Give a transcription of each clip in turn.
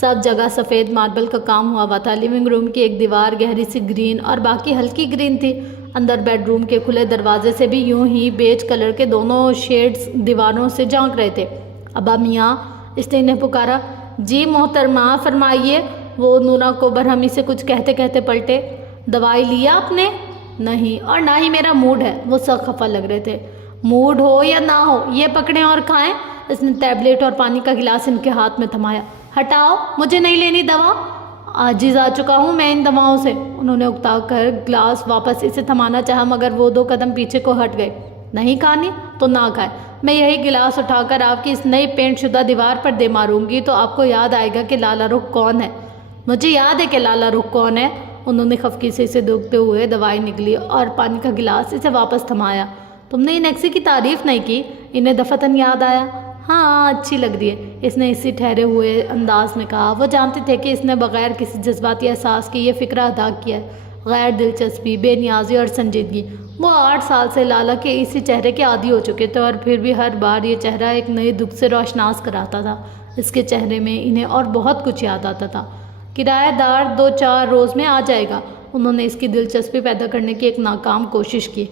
سب جگہ سفید ماربل کا کام ہوا تھا۔ لیونگ روم کی ایک دیوار گہری سی گرین اور باقی ہلکی گرین تھی۔ اندر بیڈ روم کے کھلے دروازے سے بھی یوں ہی بیج کلر کے دونوں شیڈز دیواروں سے جھانک رہے تھے۔ ابا میاں، اس نے انہیں پکارا۔ جی محترمہ فرمائیے۔ وہ نورا کو برہمی سے کچھ کہتے کہتے پلٹے۔ دوائی لیا آپ نے؟ نہیں، اور نہ ہی میرا موڈ ہے۔ وہ سخت خفا لگ رہے تھے۔ موڈ ہو یا نہ ہو، یہ پکڑیں اور کھائیں۔ اس نے ٹیبلٹ اور پانی کا گلاس ان کے ہاتھ میں تھمایا۔ ہٹاؤ، مجھے نہیں لینی دوا، عاجز آ چکا ہوں میں ان دواؤں سے۔ انہوں نے اکتا کر گلاس واپس اسے تھمانا چاہا مگر وہ 2 قدم پیچھے کو ہٹ گئے۔ نہیں کھانی تو نہ کھائے، میں یہی گلاس اٹھا کر آپ کی اس نئی پینٹ شدہ دیوار پر دے ماروں گی تو آپ کو یاد آئے گا کہ لالا رخ کون ہے۔ مجھے یاد ہے کہ لالا رخ کون ہے۔ انہوں نے خفگی سے اسے دھوکتے ہوئے دوائی نکلی اور پانی کا گلاس اسے واپس تھمایا۔ تم نے ان ایکسی کی تعریف نہیں کی؟ انہیں دفتن یاد آیا۔ ہاں اچھی لگ رہی ہے، اس نے اسی ٹھہرے ہوئے انداز میں کہا۔ وہ جانتے تھے کہ اس نے بغیر کسی جذباتی احساس کے یہ فکرہ ادا کیا ہے، غیر دلچسپی، بے نیازی اور سنجیدگی۔ وہ 8 سال سے لالا کے اسی چہرے کے عادی ہو چکے تھے اور پھر بھی ہر بار یہ چہرہ ایک نئے دکھ سے روشناس کراتا تھا۔ اس کے چہرے میں انہیں اور بہت کچھ یاد آتا تھا۔ کرایہ دار 2-4 روز میں آ جائے گا۔ انہوں نے اس کی دلچسپی پیدا کرنے کی ایک ناکام کوشش کی۔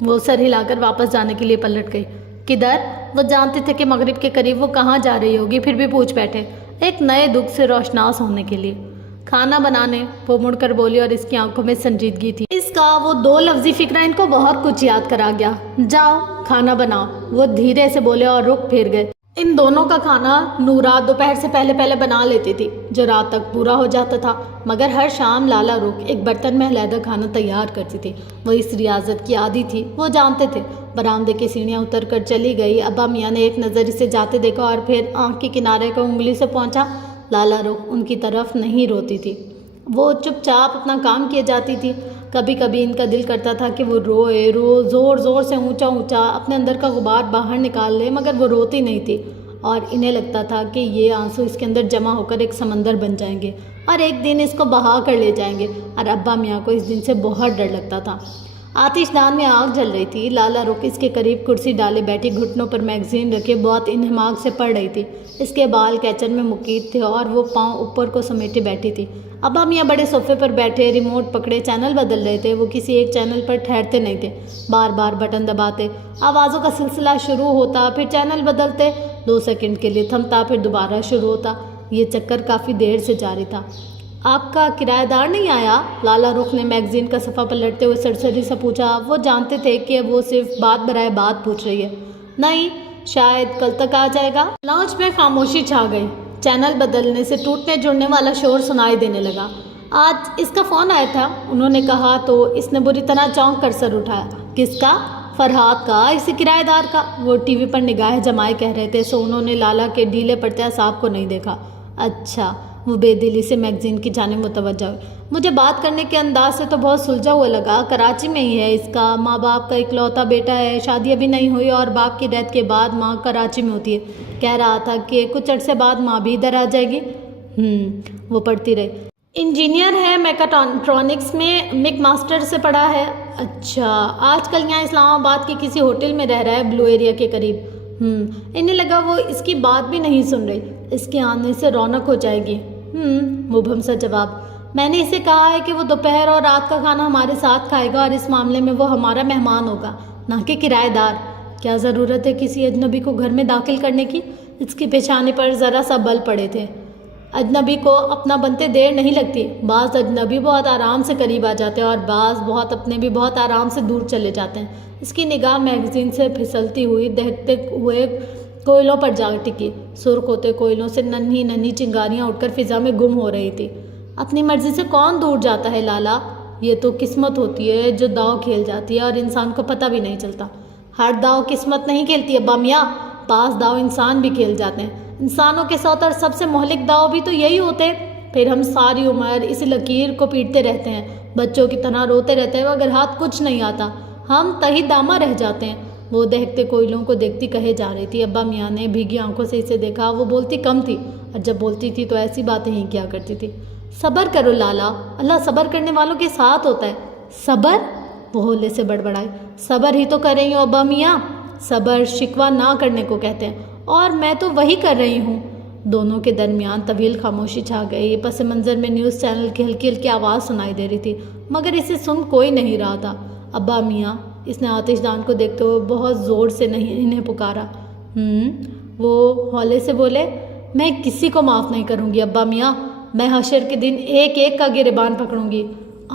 وہ سر ہلا کر واپس جانے کے لیے پلٹ گئی۔ کدھر؟ وہ جانتے تھے کہ مغرب کے قریب وہ کہاں جا رہی ہوگی، پھر بھی پوچھ بیٹھے، ایک نئے دکھ سے روشناس ہونے کے لیے۔ کھانا بنانے، وہ مڑ کر بولی اور اس کی آنکھوں میں سنجیدگی تھی۔ اس کا وہ 2 لفظی فکرہ ان کو بہت کچھ یاد کرا گیا۔ جاؤ کھانا بناؤ، وہ دھیرے سے بولے اور رخ پھیر گئے۔ ان دونوں کا کھانا نورا دوپہر سے پہلے بنا لیتی تھی جو رات تک پورا ہو جاتا تھا، مگر ہر شام لالا رخ ایک برتن میں علیحدہ کھانا تیار کرتی تھی۔ وہ اس ریاضت کی عادی تھی، وہ جانتے تھے۔ برآمدے کی سیڑھیاں اتر کر چلی گئی۔ ابا میاں نے ایک نظر اسے جاتے دیکھا اور پھر آنکھ کے کنارے کو انگلی سے پہنچا۔ لالا رخ ان کی طرف نہیں روتی تھی، وہ چپ چاپ اپنا کام کیے جاتی تھی۔ کبھی کبھی ان کا دل کرتا تھا کہ وہ روئے، زور زور سے اونچا اپنے اندر کا غبار باہر نکال لے، مگر وہ روتی نہیں تھی اور انہیں لگتا تھا کہ یہ آنسو اس کے اندر جمع ہو کر ایک سمندر بن جائیں گے اور ایک دن اس کو بہا کر لے جائیں گے۔ اور ابا میاں کو اس دن سے بہت ڈر لگتا تھا۔ آتش دان میں آگ جل رہی تھی۔ لالا رخ اس کے قریب کرسی ڈالے بیٹھی گھٹنوں پر میگزین رکھے بہت انہماک سے پڑھ رہی تھی۔ اس کے بال کیچر میں مقید تھے اور وہ پاؤں اوپر کو سمیٹے بیٹھی تھی۔ ابا میاں بڑے صوفے پر بیٹھے ریموٹ پکڑے چینل بدل رہے تھے۔ وہ کسی ایک چینل پر ٹھہرتے نہیں تھے، بار بار بٹن دباتے، آوازوں کا سلسلہ شروع ہوتا، پھر چینل بدلتے، 2 سیکنڈ کے لیے تھمتا، پھر دوبارہ شروع ہوتا۔ یہ چکر کافی دیر سے جاری تھا۔ آپ کا کرایہ دار نہیں آیا؟ لالا رخ نے میگزین کا صفحہ پلٹتے ہوئے سرسری سے پوچھا۔ وہ جانتے تھے کہ وہ صرف بات برائے بات پوچھ رہی ہے۔ نہیں، شاید کل تک آ جائے گا۔ لاؤنج میں خاموشی چھا گئی۔ چینل بدلنے سے ٹوٹنے جڑنے والا شور سنائی دینے لگا۔ آج اس کا فون آیا تھا، انہوں نے کہا تو اس نے بری طرح چونک کر سر اٹھایا۔ کس کا؟ فرحات کا، اسی کرایہ دار کا۔ وہ ٹی وی پر نگاہیں جمائے کہہ رہے تھے سو انہوں نے لالا کے ڈھیلے پڑتے اعصاب کو نہیں دیکھا۔ اچھا، وہ بے دلی سے میگزین کی جانب متوجہ ہوئے۔ مجھے بات کرنے کے انداز سے تو بہت سلجھا ہوا لگا۔ کراچی میں ہی ہے اس کا، ماں باپ کا اکلوتا بیٹا ہے، شادی ابھی نہیں ہوئی اور باپ کی ڈیتھ کے بعد ماں کراچی میں ہوتی ہے۔ کہہ رہا تھا کہ کچھ عرصے بعد ماں بھی ادھر آ جائے گی۔ وہ پڑھتی رہی۔ انجینئر ہے، میکاٹرونکس میں مک ماسٹر سے پڑھا ہے۔ اچھا، آج کل یہاں اسلام آباد کے کسی ہوٹل میں رہ رہا ہے، بلو ایریا کے قریب۔ انہیں لگا وہ اس کی بات بھی نہیں سن رہی، اس کے آنے سے رونق ہو جائے گی۔ مبہم سا جواب۔ میں نے اسے کہا ہے کہ وہ دوپہر اور رات کا کھانا ہمارے ساتھ کھائے گا اور اس معاملے میں وہ ہمارا مہمان ہوگا، نہ کہ کرایہ دار۔ کیا ضرورت ہے کسی اجنبی کو گھر میں داخل کرنے کی؟ اس کی پیشانی پر ذرا سا بل پڑے تھے۔ اجنبی کو اپنا بنتے دیر نہیں لگتی۔ بعض اجنبی بہت آرام سے قریب آ جاتے ہیں اور بعض اپنے بھی بہت آرام سے دور چلے جاتے ہیں۔ اس کی نگاہ میگزین سے پھسلتی ہوئی دہتے ہوئے کوئلوں پر جا ٹکی۔ سرخ ہوتے کوئلوں سے ننھی ننھی چنگاریاں اٹھ کر فضا میں گم ہو رہی تھی۔ اپنی مرضی سے کون دور جاتا ہے لالا؟ یہ تو قسمت ہوتی ہے جو داؤ کھیل جاتی ہے اور انسان کو پتہ بھی نہیں چلتا۔ ہر داؤ قسمت نہیں کھیلتی ابا میاں، بعض داؤ انسان بھی کھیل جاتے ہیں۔ انسانوں کے ساتھ اور سب سے مہلک داؤ بھی تو یہی ہوتے ہیں۔ پھر ہم ساری عمر اس لکیر کو پیٹتے رہتے ہیں، بچوں کی طرح روتے رہتے ہیں مگر ہاتھ کچھ نہیں آتا، ہم تہی دامہ رہ جاتے ہیں۔ وہ دہتے کوئلوں کو دیکھتی کہے جا رہی تھی۔ ابا میاں نے بھیگی آنکھوں سے اسے دیکھا۔ وہ بولتی کم تھی اور جب بولتی تھی تو ایسی باتیں ہی کیا کرتی تھی۔ صبر کرو لالا، اللہ صبر کرنے والوں کے ساتھ ہوتا ہے۔ صبر؟ وہ ہولے سے بڑبڑائی۔ صبر ہی تو کر رہی ہوں ابا میاں۔ صبر شکوہ نہ کرنے کو کہتے ہیں اور میں تو وہی کر رہی ہوں۔ دونوں کے درمیان طویل خاموشی چھا گئی۔ پس منظر میں نیوز چینل کی ہلکی ہلکی آواز سنائی دے رہی تھی، مگر اسے سن کوئی نہیں رہا تھا۔ ابا میاں، اس نے آتش دان کو دیکھتے ہوئے بہت زور سے انہیں پکارا۔ وہ ہولے سے بولے، میں کسی کو معاف نہیں کروں گی ابا میاں، میں حشر کے دن ایک ایک کا گریبان پکڑوں گی۔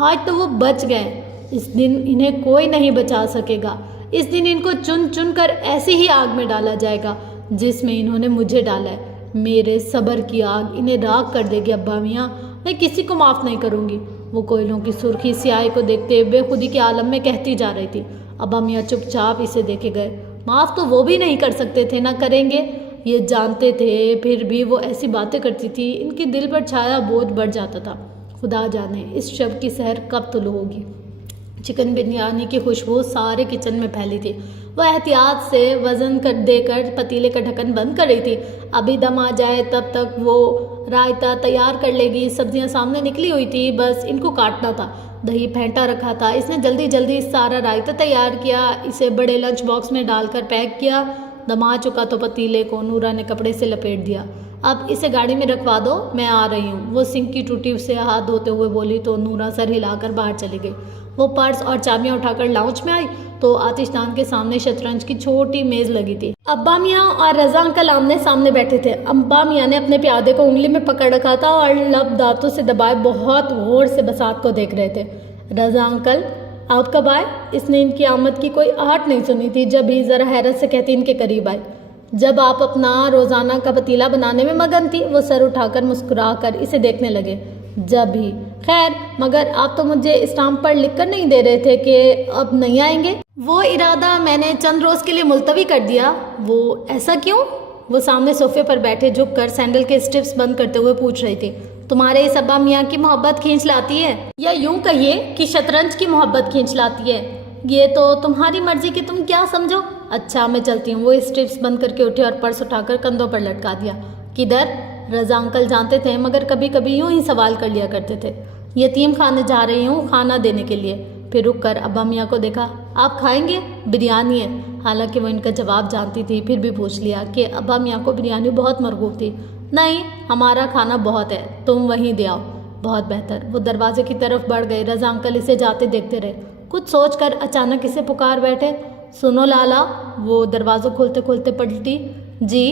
آج تو وہ بچ گئے، اس دن انہیں کوئی نہیں بچا سکے گا۔ اس دن ان کو چن چن کر ایسی ہی آگ میں ڈالا جائے گا جس میں انہوں نے مجھے ڈالا ہے۔ میرے صبر کی آگ انہیں راکھ کر دے گی ابا میاں، میں کسی کو معاف نہیں کروں گی۔ وہ کوئلوں کی سرخی سیاہی کو دیکھتے بے خودی کے عالم میں کہتی جا رہی تھی۔ ابا میاں چپ چاپ اسے دیکھے گئے۔ معاف تو وہ بھی نہیں کر سکتے تھے، نہ کریں گے، یہ جانتے تھے، پھر بھی وہ ایسی باتیں کرتی تھی، ان کے دل پر چھایا بوجھ بڑھ جاتا تھا۔ خدا جانے اس شب کی سحر کب طلوع ہوگی۔ چکن بریانی کی خوشبو سارے کچن میں پھیلی تھی۔ وہ احتیاط سے وزن دے کر پتیلے کا ڈھکن بند کر رہی تھی۔ ابھی دم آ جائے تب تک وہ رائتا تیار کر لے گی۔ سبزیاں سامنے نکلی ہوئی تھی، بس ان کو کاٹنا تھا۔ دہی پھینٹا رکھا تھا، اس نے جلدی جلدی سارا رائتا تیار کیا، اسے بڑے لنچ باکس میں ڈال کر پیک کیا۔ دم آ چکا تو پتیلے کو نورا نے کپڑے سے لپیٹ دیا۔ اب اسے گاڑی میں رکھوا دو، میں آ رہی ہوں، وہ سنک کی ٹوٹی سے ہاتھ دھوتے ہوئے بولی تو نورا سر ہلا کر باہر چلی گئی۔ وہ پرس اور چابیاں اٹھا کر لاؤنج میں آئی تو آتش دان کے سامنے شطرنج کی چھوٹی میز لگی تھی۔ ابا میاں اور رضا انکل آمنے سامنے بیٹھے تھے۔ ابا میاں نے اپنے پیادے کو انگلی میں پکڑ رکھا تھا اور لب دانتوں سے دبائے بہت غور سے بساط کو دیکھ رہے تھے۔ رضا انکل آپ کب آئے؟ اس نے ان کی آمد کی کوئی آہٹ نہیں سنی تھی، جب ہی ذرا حیرت سے کہتی ان کے قریب آئی۔ جب آپ اپنا روزانہ کا پتیلا بنانے میں مگن تھی۔ وہ سر اٹھا کر مسکرا کر اسے دیکھنے لگے۔ جب ہی خیر، مگر آپ تو مجھے اسٹامپ پر لکھ کر نہیں دے رہے تھے کہ اب نہیں آئیں گے؟ وہ ارادہ میں نے چند روز کے لیے ملتوی کر دیا۔ وہ ایسا کیوں؟ وہ سامنے صوفے پر بیٹھے جھک کر سینڈل کے اسٹرپس بند کرتے ہوئے پوچھ رہی تھی۔ تمہارے اس ابا میاں کی محبت کھینچ لاتی ہے، یا یوں کہیے کہ شطرنج کی محبت کھینچ لاتی ہے، یہ تو تمہاری مرضی کہ تم کیا سمجھو۔ اچھا میں چلتی ہوں۔ وہ اسٹرپس بند کر کے اٹھے اور پرس اٹھا کر کندھوں پر لٹکا دیا۔ کدھر؟ رضا انکل جانتے تھے، مگر کبھی کبھی یوں ہی سوال کر لیا کرتے تھے۔ یتیم خانے جا رہی ہوں کھانا دینے کے لیے۔ پھر رک کر ابا میاں کو دیکھا۔ آپ کھائیں گے؟ بریانی ہے۔ حالانکہ وہ ان کا جواب جانتی تھی، پھر بھی پوچھ لیا کہ ابا میاں کو بریانی بہت مرغوب تھی۔ نہیں، ہمارا کھانا بہت ہے، تم وہیں دے آؤ۔ بہت بہتر۔ وہ دروازے کی طرف بڑھ گئے۔ رضا انکل اسے جاتے دیکھتے رہے، کچھ سوچ کر اچانک اسے پکار بیٹھے۔ سنو لالا۔ وہ دروازہ کھولتے کھولتے پلٹی۔ جی؟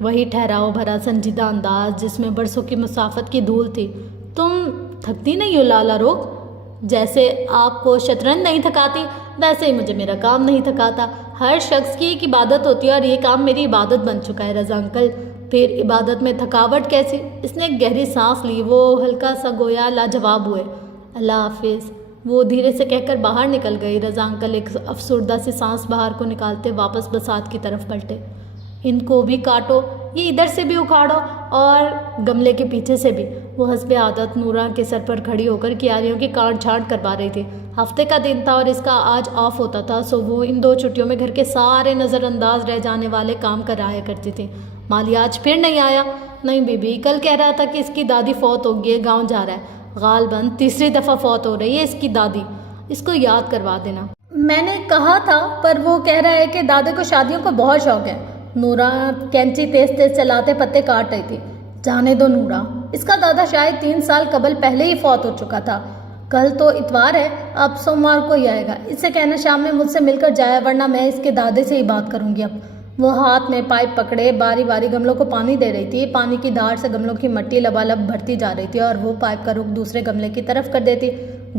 وہی ٹھہراؤ بھرا سنجیدہ انداز جس میں برسوں کی مسافت کی دھول تھی۔ تم تھکتی نہیں ہو لالا؟ روک۔ جیسے آپ کو شطرنج نہیں تھکاتی، ویسے ہی مجھے میرا کام نہیں تھکاتا۔ ہر شخص کی ایک عبادت ہوتی ہے اور یہ کام میری عبادت بن چکا ہے رضا انکل۔ پھر عبادت میں تھکاوٹ کیسی؟ اس نے ایک گہری سانس لی۔ وہ ہلکا سا گویا لاجواب ہوئے۔ اللہ حافظ۔ وہ دھیرے سے کہہ کر باہر نکل گئی۔ رضا انکل ایک افسردہ سی سانس باہر کو نکالتے واپس بساط کی طرف پلٹے۔ ان کو بھی کاٹو، یہ ادھر سے بھی اکھاڑو اور گملے کے پیچھے سے بھی۔ وہ حسب عادت نورا کے سر پر کھڑی ہو کر کیاریوں کی کاٹ چھانٹ کروا رہی تھی۔ ہفتے کا دن تھا اور اس کا آج آف ہوتا تھا، سو وہ ان 2 چھٹیوں میں گھر کے سارے نظر انداز رہ جانے والے کام کرایا کرتی تھی۔ مالی آج پھر نہیں آیا؟ نہیں بی بی، کل کہہ رہا تھا کہ اس کی دادی فوت ہو گئی ہے، گاؤں جا رہا ہے۔ غالباً 3ری دفعہ فوت ہو رہی ہے اس کی دادی، اس کو یاد کروا دینا۔ میں نے کہا تھا، پر وہ کہہ رہا ہے کہ دادے کو شادیوں کا بہت شوق ہے۔ نورا کینچی تیز تیز چلاتے پتے کاٹ رہی تھی۔ جانے دو نورا، اس کا دادا شاید 3 سال قبل پہلے ہی فوت ہو چکا تھا۔ کل تو اتوار ہے، اب سوموار کو ہی آئے گا۔ اس سے کہنا شام میں مجھ سے مل کر جائے، ورنہ میں اس کے دادے سے ہی بات کروں گی۔ اب وہ ہاتھ میں پائپ پکڑے باری باری گملوں کو پانی دے رہی تھی۔ پانی کی دھار سے گملوں کی مٹی لبالب بھرتی جا رہی تھی اور وہ پائپ کا رخ دوسرے گملے کی طرف کر دیتی۔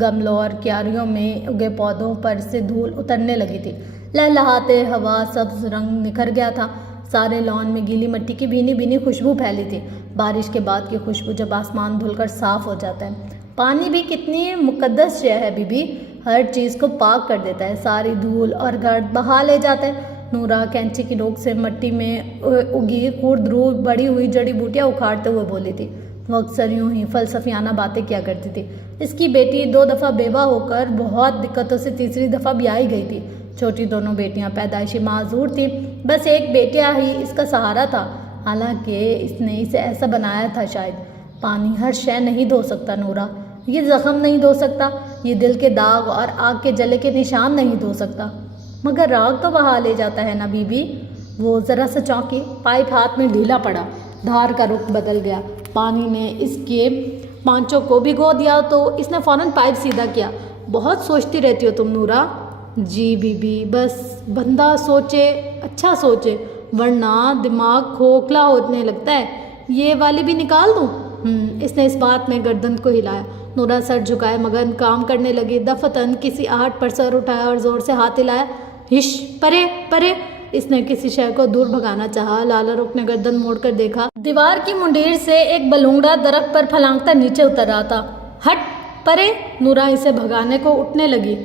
گملوں اور کیاریوں میں اگے پودوں پر سے دھول اترنے لگی تھی۔ لہلہاتے ہوا سبز رنگ نکھر گیا تھا۔ سارے لان میں گیلی مٹی کی بھینی بھینی خوشبو پھیلی تھی، بارش کے بعد کی خوشبو جب آسمان دھل کر صاف ہو جاتا ہے۔ پانی بھی کتنی مقدس شے ہے بی بی، ہر چیز کو پاک کر دیتا ہے، ساری دھول اور گرد بہا لے جاتا ہے۔ نورا کینچی کی نوک سے مٹی میں اگی خرد رو بڑی ہوئی جڑی بوٹیاں اکھاڑتے ہوئے بولی تھی۔ وہ اکثر یوں ہی فلسفیانہ باتیں کیا کرتی تھی۔ اس کی بیٹی 2 دفعہ بیوہ ہو کر بہت دقتوں سے 3ری دفعہ بیائی گئی تھی۔ چھوٹی دونوں بیٹیاں پیدائشی معذور تھیں، بس ایک بیٹیا ہی اس کا سہارا تھا، حالانکہ اس نے اسے ایسا بنایا تھا شاید۔ پانی ہر شے نہیں دھو سکتا نورا، یہ زخم نہیں دھو سکتا، یہ دل کے داغ اور آگ کے جلے کے نشان نہیں دھو سکتا، مگر راگ تو بہا لے جاتا ہے نا بی بی۔ وہ ذرا سا چونکی، پائپ ہاتھ میں ڈھیلا پڑا۔ دھار کا رخ بدل گیا. پانی نے اس کے پانچوں کو بھگو دیا تو اس نے فوراً پائپ سیدھا کیا. بہت سوچتی رہتی ہو تم نورا. جی بی بی، بس بندہ سوچے اچھا سوچے ورنہ دماغ کھوکھلا ہونے لگتا ہے. یہ والی بھی نکال دوں؟ اس نے اس بات میں گردن کو ہلایا. نورا سر جھکائے مگن کام کرنے لگی. دفتن کسی آہٹ پر سر اٹھایا اور زور سے ہاتھ ہلایا. ہش، پرے پرے. اس نے کسی شے کو دور بھگانا چاہا. لالا رخ نے گردن موڑ کر دیکھا. دیوار کی منڈیر سے ایک بلونگڑا درخت پر پھلانگتا نیچے اتر رہا تھا. ہٹ پرے. نورا اسے بھگانے کو اٹھنے لگی.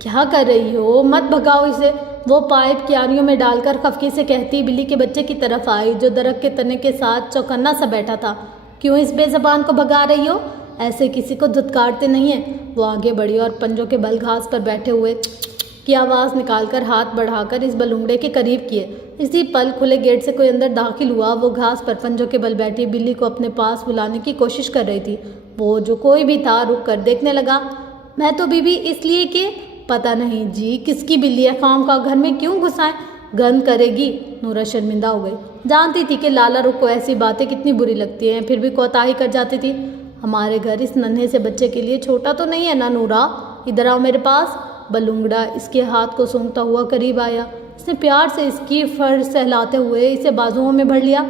کیا کر رہی ہو؟ مت بھگاؤ اسے. وہ پائپ کیاریوں میں ڈال کر خفکی سے کہتی بلی کے بچے کی طرف آئی جو درخت کے تنے کے ساتھ چوکنا سا بیٹھا تھا. کیوں اس بے زبان کو بھگا رہی ہو؟ ایسے کسی کو دھتکارتے نہیں ہیں. وہ آگے بڑھی اور پنجوں کے بل گھاس پر بیٹھے ہوئے کی آواز نکال کر ہاتھ بڑھا کر اس بلونگڑے کے قریب کیے. اسی پل کھلے گیٹ سے کوئی اندر داخل ہوا. وہ گھاس پر پنجوں کے بل بیٹھی بلی کو اپنے پاس بلانے کی کوشش کر رہی تھی. وہ جو کوئی بھی تھا رک کر دیکھنے لگا. میں تو بیوی اس لیے کہ پتہ نہیں جی کس کی بلی ہے، خام کا گھر میں کیوں گھسائیں، گند کرے گی. نورا شرمندہ ہو گئی. جانتی تھی کہ لالا رخ کو ایسی باتیں کتنی بری لگتی ہیں، پھر بھی کوتاہی کر جاتی تھی. ہمارے گھر اس ننھے سے بچے کے لیے چھوٹا تو نہیں ہے نا نورا؟ ادھر آؤ میرے پاس. بلونگڑا اس کے ہاتھ کو سونگھتا ہوا قریب آیا. اس نے پیار سے اس کی فر سہلاتے ہوئے اسے بازوؤں میں بھر لیا.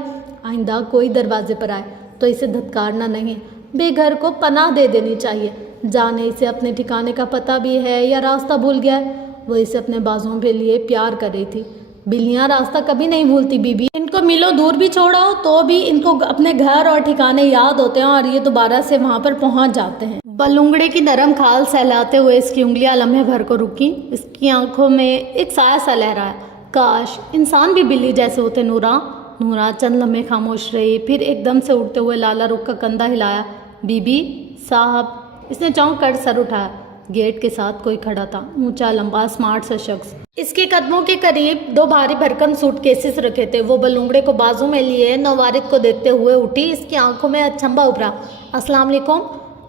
آئندہ کوئی دروازے پر آئے تو اسے دھتکارنا نہیں، بے گھر کو پناہ دے دینی چاہیے. جانے اسے اپنے ٹھکانے کا پتہ بھی ہے یا راستہ بھول گیا ہے. وہ اسے اپنے بازوؤں پہ لیے پیار کر رہی تھی. بلیاں راستہ کبھی نہیں بھولتی بی بی. ان کو میلوں دور بھی چھوڑاؤ تو بھی ان کو اپنے گھر اور ٹھکانے یاد ہوتے ہیں اور یہ دوبارہ سے وہاں پر پہنچ جاتے ہیں. بلونگڑے کی نرم کھال سہلاتے ہوئے اس کی انگلیاں لمحے بھر کو رکی. اس کی آنکھوں میں ایک سایہ سا لہرایا. کاش انسان بھی بلی جیسے ہوتے نورا. نورا چند لمحے خاموش رہی، پھر ایک دم سے اٹھتے ہوئے لالا رخ کا کندھا ہلایا. بی بی صاحب. اس نے چونک کر سر اٹھایا. گیٹ کے ساتھ کوئی کھڑا تھا، اونچا لمبا اسمارٹ سا شخص. اس کے قدموں کے قریب دو بھاری بھرکم سوٹ کیسز رکھے تھے. وہ بلونگڑے کو بازو میں لیے نوارد کو دیکھتے ہوئے اٹھی. اس کی آنکھوں میں اچنبھا ابھرا. السلام علیکم.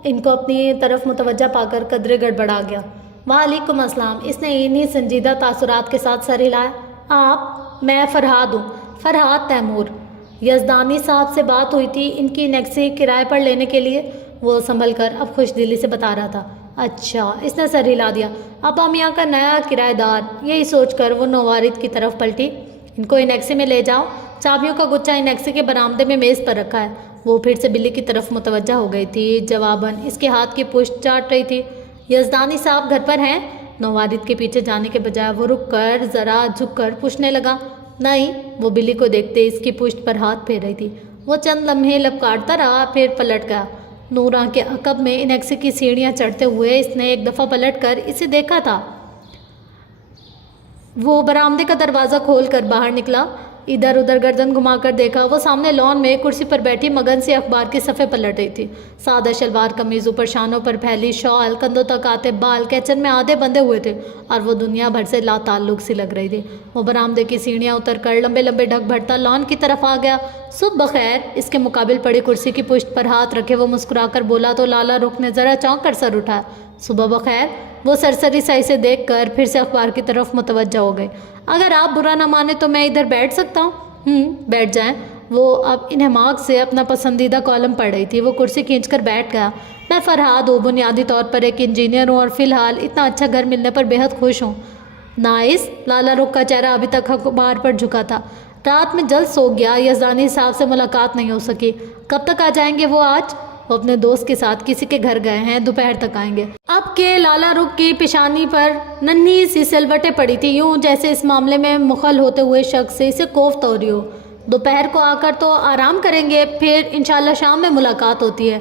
ان کو اپنی طرف متوجہ پا کر قدرے گڑبڑا گیا. وعلیکم السلام. اس نے انہی سنجیدہ تاثرات کے ساتھ سر ہلایا. آپ؟ میں فرحاد ہوں، فرحاد تیمور. یزدانی صاحب سے بات ہوئی تھی ان کی نیکسی کرائے پر لینے کے لیے. وہ سنبھل کر اب خوش دلی سے بتا رہا تھا. اچھا. اس نے سر ہلا دیا. اب ہم یہاں کا نیا کرایہ دار. یہی سوچ کر وہ نوارد کی طرف پلٹی. ان کو انیکسی میں لے جاؤ. چابیوں کا گچھا انیکسی کے برآمدے میں میز پر رکھا ہے. وہ پھر سے بلی کی طرف متوجہ ہو گئی تھی. جواباً اس کے ہاتھ کی پشت چاٹ رہی تھی. یزدانی صاحب گھر پر ہیں؟ نوارد کے پیچھے جانے کے بجائے وہ رک کر ذرا جھک کر پوچھنے لگا. نہیں. وہ بلی کو دیکھتے اس کی پشت پر ہاتھ پھیر رہی تھی. وہ چند لمحے لب کاٹتا رہا، پھر پلٹ گیا. نورا کے عقب میں انیکسی کی سیڑھیاں چڑھتے ہوئے اس نے ایک دفعہ پلٹ کر اسے دیکھا تھا. وہ برآمدے کا دروازہ کھول کر باہر نکلا. ادھر ادھر گردن گھما کر دیکھا. وہ سامنے لان میں کرسی پر بیٹھی مگن سے اخبار کے صفحے پلٹ رہی تھی. سادہ شلوار قمیض، اوپر شانوں پر پھیلی شال، کندھوں تک آتے بال کیچن میں آدھے بندھے ہوئے تھے اور وہ دنیا بھر سے لا تعلق سی لگ رہی تھی. وہ برآمدے کی سیڑھیاں اتر کر لمبے لمبے ڈھک بھرتا لان کی طرف آ گیا. صبح بخیر. اس کے مقابل پڑی کرسی کی پشت پر ہاتھ رکھے وہ مسکرا کر بولا تو لالا رخ نے ذرا چونک کر سر اٹھایا. صبح بخیر. وہ سرسری سا اسے دیکھ کر پھر سے اخبار کی طرف متوجہ ہو گئے. اگر آپ برا نہ مانے تو میں ادھر بیٹھ سکتا ہوں؟ بیٹھ جائیں. وہ اب انہماک سے اپنا پسندیدہ کالم پڑھ رہی تھی. وہ کرسی کھینچ کر بیٹھ گیا. میں فرحاد ہوں، بنیادی طور پر ایک انجینئر ہوں اور فی الحال اتنا اچھا گھر ملنے پر بے حد خوش ہوں. نائس. لالا رخ کا چہرہ ابھی تک اخبار پر جھکا تھا. رات میں جلد سو گیا. یزدانی صاحب سے ملاقات نہیں ہو سکی. کب تک آ جائیں گے وہ آج؟ وہ اپنے دوست کے ساتھ کسی کے گھر گئے ہیں، دوپہر تک آئیں گے. اب کہ لالا رخ کی پیشانی پر ننھی سی سلوٹیں پڑی تھی، یوں جیسے اس معاملے میں مخل ہوتے ہوئے شخص سے اسے کوفت ہو رہی ہو. دوپہر کو آ کر تو آرام کریں گے، پھر انشاءاللہ شام میں ملاقات ہوتی ہے.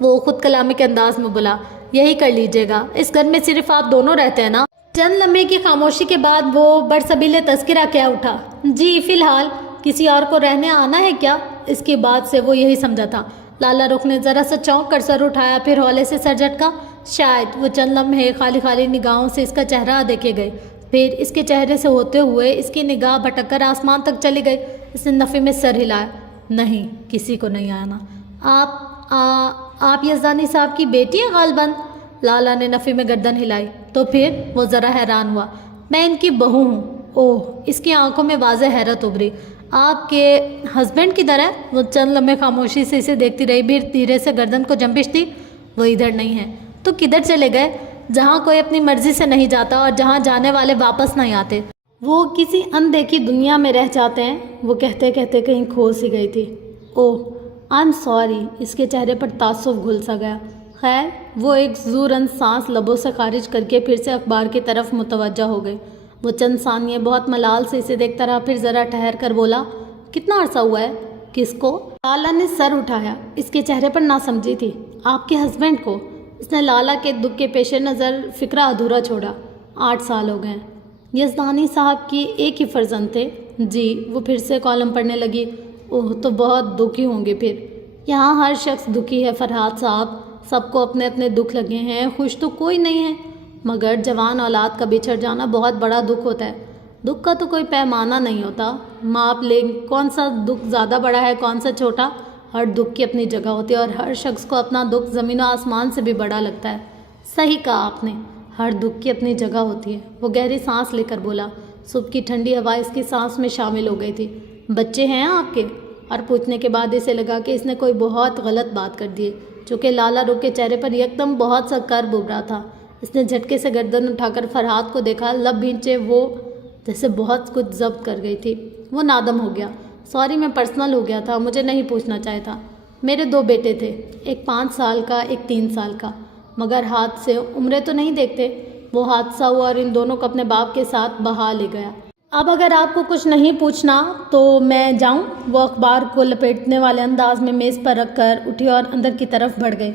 وہ خود کلامی کے انداز میں بولا. یہی کر لیجیے گا. اس گھر میں صرف آپ دونوں رہتے ہیں نا؟ چند لمحے کی خاموشی کے بعد وہ برسبیل تذکرہ کیا اٹھا. جی فی الحال. کسی اور کو رہنے آنا ہے کیا؟ اس کی بات سے وہ یہی سمجھا تھا. لالا رخ نے ذرا سا چونک کر سر اٹھایا، پھر ہولے سے سر جھٹکا. شاید. وہ چند لمحے خالی خالی نگاہوں سے اس کا چہرہ دیکھے گئے. پھر اس کے چہرے سے ہوتے ہوئے اس کی نگاہ بھٹک کر آسمان تک چلی گئی. اس نے نفی میں سر ہلایا. نہیں، کسی کو نہیں آنا. آپ یزدانی صاحب کی بیٹی ہیں غالباً؟ لالا نے نفی میں گردن ہلائی. تو پھر؟ وہ ذرا حیران ہوا. میں ان کی بہو ہوں. اوہ. اس کی آنکھوں میں واضح حیرت ابھری. آپ کے ہسبینڈ کدھر ہے؟ وہ چند لمحے خاموشی سے اسے دیکھتی رہی، پھر دھیرے سے گردن کو جنبش دی۔ وہ ادھر نہیں ہے۔ تو کدھر چلے گئے؟ جہاں کوئی اپنی مرضی سے نہیں جاتا اور جہاں جانے والے واپس نہیں آتے، وہ کسی اندیکھی دنیا میں رہ جاتے ہیں۔ وہ کہتے کہتے کہیں کھو سی گئی تھی۔ اوہ آئی ایم سوری۔ اس کے چہرے پر تعصب گھل سا گیا۔ خیر، وہ ایک زورند سانس لبوں سے خارج کر کے پھر سے اخبار کی طرف متوجہ ہو گئے۔ وہ چند ثانیے بہت ملال سے اسے دیکھتا رہا، پھر ذرا ٹھہر کر بولا، کتنا عرصہ ہوا ہے؟ کس کو؟ لالا نے سر اٹھایا۔ اس کے چہرے پر ناسمجھی تھی۔ آپ کے ہسبینڈ کو۔ اس نے لالا کے دکھ کے پیش نظر فکرہ ادھورا چھوڑا۔ 8 سال ہو گئے ہیں۔ یزدانی صاحب کی ایک ہی فرزند تھے؟ جی۔ وہ پھر سے کالم پڑھنے لگی۔ اوہ تو بہت دکھی ہوں گے پھر۔ یہاں ہر شخص دکھی ہے فرحات صاحب، سب کو اپنے اپنے دکھ لگے ہیں، خوش تو کوئی نہیں ہے، مگر جوان اولاد کا بچھڑ جانا بہت بڑا دکھ ہوتا ہے۔ دکھ کا تو کوئی پیمانہ نہیں ہوتا، ماپ لیں کون سا دکھ زیادہ بڑا ہے کون سا چھوٹا۔ ہر دکھ کی اپنی جگہ ہوتی ہے اور ہر شخص کو اپنا دکھ زمین و آسمان سے بھی بڑا لگتا ہے۔ صحیح کہا آپ نے، ہر دکھ کی اپنی جگہ ہوتی ہے۔ وہ گہری سانس لے کر بولا۔ صبح کی ٹھنڈی ہوا اس کی سانس میں شامل ہو گئی تھی۔ بچے ہیں آپ کے؟ اور پوچھنے کے بعد اسے لگا کہ اس نے کوئی بہت غلط بات کر دی، چونکہ لالا رخ کے چہرے پر یکدم بہت سا کرب ابھرا تھا۔ اس نے جھٹکے سے گردن اٹھا کر فرحات کو دیکھا، لب بھینچے وہ جیسے بہت کچھ ضبط کر گئی تھی۔ وہ نادم ہو گیا۔ سوری، میں پرسنل ہو گیا تھا، مجھے نہیں پوچھنا چاہیے تھا۔ میرے 2 بیٹے تھے، ایک 5 سال کا، ایک 3 سال کا، مگر ہاتھ سے عمریں تو نہیں دیکھتے۔ وہ حادثہ ہوا اور ان دونوں کو اپنے باپ کے ساتھ بہا لے گیا۔ اب اگر آپ کو کچھ نہیں پوچھنا تو میں جاؤں؟ وہ اخبار کو لپیٹنے والے انداز میں میز پر رکھ کر اٹھی اور اندر کی طرف بڑھ گئی۔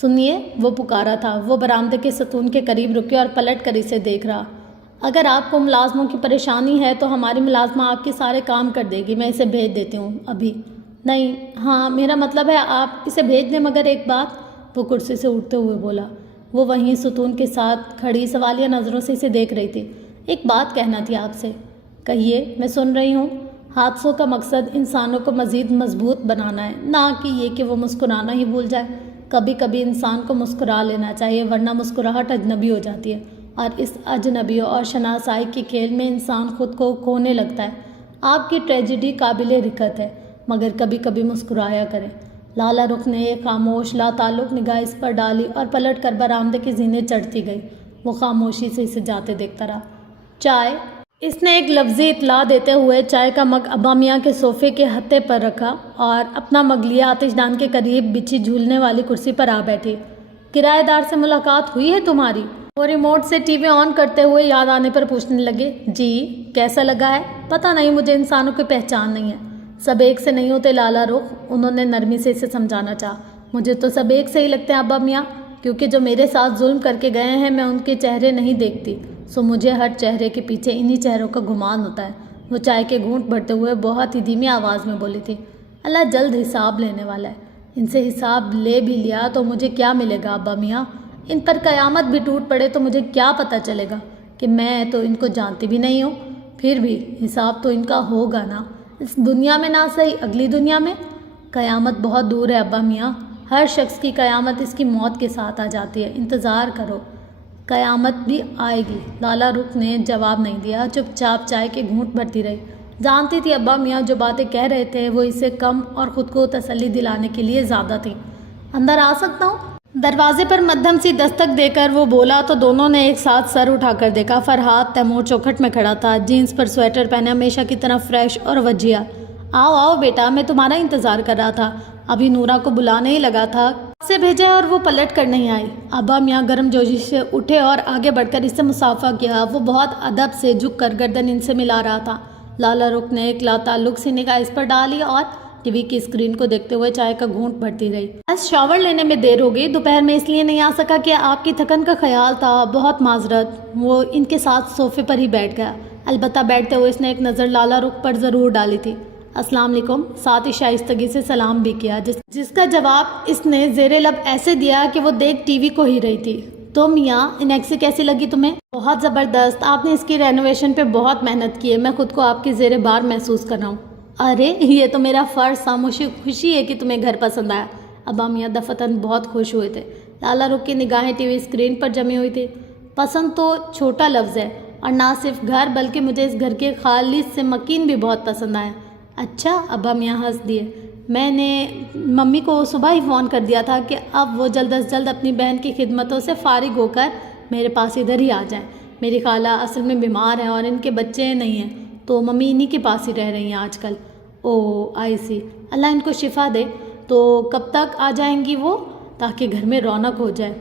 سنیے، وہ پکارا تھا۔ وہ برآمدے کے ستون کے قریب رکے اور پلٹ کر اسے دیکھ رہا۔ اگر آپ کو ملازموں کی پریشانی ہے تو ہماری ملازمہ آپ کے سارے کام کر دے گی، میں اسے بھیج دیتی ہوں ابھی۔ نہیں، ہاں میرا مطلب ہے آپ اسے بھیج دیں، مگر ایک بات، وہ کرسی سے اٹھتے ہوئے بولا۔ وہ وہیں ستون کے ساتھ کھڑی سوالیہ نظروں سے اسے دیکھ رہی تھی۔ ایک بات کہنا تھی آپ سے۔ کہیے، میں سن رہی ہوں۔ حادثوں کا مقصد انسانوں کو مزید مضبوط بنانا ہے، نہ کہ یہ کہ وہ مسکرانا ہی بھول جائے۔ کبھی کبھی انسان کو مسکرا لینا چاہیے، ورنہ مسکراہٹ اجنبی ہو جاتی ہے، اور اس اجنبی اور شناسائی کے کھیل میں انسان خود کو کھونے لگتا ہے۔ آپ کی ٹریجڈی قابل رکت ہے، مگر کبھی کبھی مسکرایا کریں۔ لالا رخ نے ایک خاموش لا تعلق نگاہ اس پر ڈالی اور پلٹ کر برآمدے کی زینے چڑھتی گئی۔ وہ خاموشی سے اسے جاتے دیکھتا رہا۔ چائے؟ اس نے ایک لفظی اطلاع دیتے ہوئے چائے کا مگ ابا میاں کے صوفے کے ہتھے پر رکھا اور اپنا مگ لیا آتش دان کے قریب بچھی جھولنے والی کرسی پر آ بیٹھی۔ کرایہ دار سے ملاقات ہوئی ہے تمہاری؟ وہ ریموٹ سے ٹی وی آن کرتے ہوئے یاد آنے پر پوچھنے لگے۔ جی، کیسا لگا ہے؟ پتہ نہیں، مجھے انسانوں کی پہچان نہیں ہے۔ سب ایک سے نہیں ہوتے لالا رخ، انہوں نے نرمی سے اسے سمجھانا چاہا۔ مجھے تو سب ایک سے ہی لگتے ہیں ابا میاں، کیونکہ جو میرے ساتھ ظلم کر کے گئے ہیں میں ان کے چہرے نہیں دیکھتی، سو مجھے ہر چہرے کے پیچھے انہی چہروں کا گمان ہوتا ہے۔ وہ چائے کے گھونٹ بھرتے ہوئے بہت ہی دھیمی آواز میں بولی تھی۔ اللہ جلد حساب لینے والا ہے، ان سے حساب لے بھی لیا تو مجھے کیا ملے گا ابا میاں؟ ان پر قیامت بھی ٹوٹ پڑے تو مجھے کیا پتہ چلے گا کہ میں تو ان کو جانتی بھی نہیں ہوں؟ پھر بھی حساب تو ان کا ہوگا نا، اس دنیا میں نہ صحیح اگلی دنیا میں۔ قیامت بہت دور ہے ابا میاں، ہر شخص کی قیامت اس کی موت کے ساتھ آ جاتی ہے، انتظار کرو، قیامت بھی آئے گی۔ لالا رخ نے جواب نہیں دیا، چپ چاپ چائے کے گھونٹ بھرتی رہی۔ جانتی تھی ابا میاں جو باتیں کہہ رہے تھے وہ اسے کم اور خود کو تسلی دلانے کے لیے زیادہ تھیں۔ اندر آ سکتا ہوں؟ دروازے پر مدھم سی دستک دے کر وہ بولا تو دونوں نے ایک ساتھ سر اٹھا کر دیکھا۔ فرحات تیمور چوکھٹ میں کھڑا تھا، جینس پر سویٹر پہنے، ہمیشہ کی طرح فریش اور وجیہ۔ آؤ آؤ بیٹا، میں تمہارا انتظار کر رہا تھا، ابھی نورا کو بلانے ہی لگا تھا سے بھیجا اور وہ پلٹ کر نہیں آئی۔ ابا میاں گرم جوشی سے اٹھے اور آگے بڑھ کر اس سے مصافحہ کیا۔ وہ بہت ادب سے جھک کر گردن ان سے ملا رہا تھا۔ لالا رخ نے ایک لاتعلق سی نگاہ اس پر ڈالی اور ٹی وی کی اسکرین کو دیکھتے ہوئے چائے کا گھونٹ بھرتی رہی۔ بس شاور لینے میں دیر ہو گئی، دوپہر میں اس لیے نہیں آ سکا کہ آپ کی تھکن کا خیال تھا، بہت معذرت۔ وہ ان کے ساتھ صوفے پر ہی بیٹھ گیا، البتہ بیٹھتے ہوئے اس نے ایک نظر لالا رخ پر ضرور ڈالی تھی۔ السلام علیکم، ساتھ ہی شائستگی سے سلام بھی کیا، جس کا جواب اس نے زیر لب ایسے دیا کہ وہ دیکھ ٹی وی کو ہی رہی تھی۔ تو میاں، انیکسی کیسی لگی تمہیں؟ بہت زبردست، آپ نے اس کی رینوویشن پہ بہت محنت کی ہے، میں خود کو آپ کی زیر بار محسوس کر رہا ہوں۔ ارے یہ تو میرا فرض تھا، مجھے خوشی ہے کہ تمہیں گھر پسند آیا۔ ابا میاں دفتن بہت خوش ہوئے تھے۔ لالا رخ کی نگاہیں ٹی وی اسکرین پر جمی ہوئی تھی۔ پسند تو چھوٹا لفظ ہے، اور نہ صرف گھر بلکہ مجھے اس گھر کے خالص سے مکین بھی بہت پسند آیا۔ اچھا، ابا میاں ہنس دیے۔ میں نے ممی کو صبح ہی فون کر دیا تھا کہ اب وہ جلد از جلد اپنی بہن کی خدمتوں سے فارغ ہو کر میرے پاس ادھر ہی آ جائیں۔ میری خالہ اصل میں بیمار ہیں اور ان کے بچے نہیں ہیں، تو ممی انہی کے پاس ہی رہ رہی ہیں آج کل۔ او آئی سی، اللہ ان کو شفا دے۔ تو کب تک آ جائیں گی وہ، تاکہ گھر میں رونق ہو جائے؟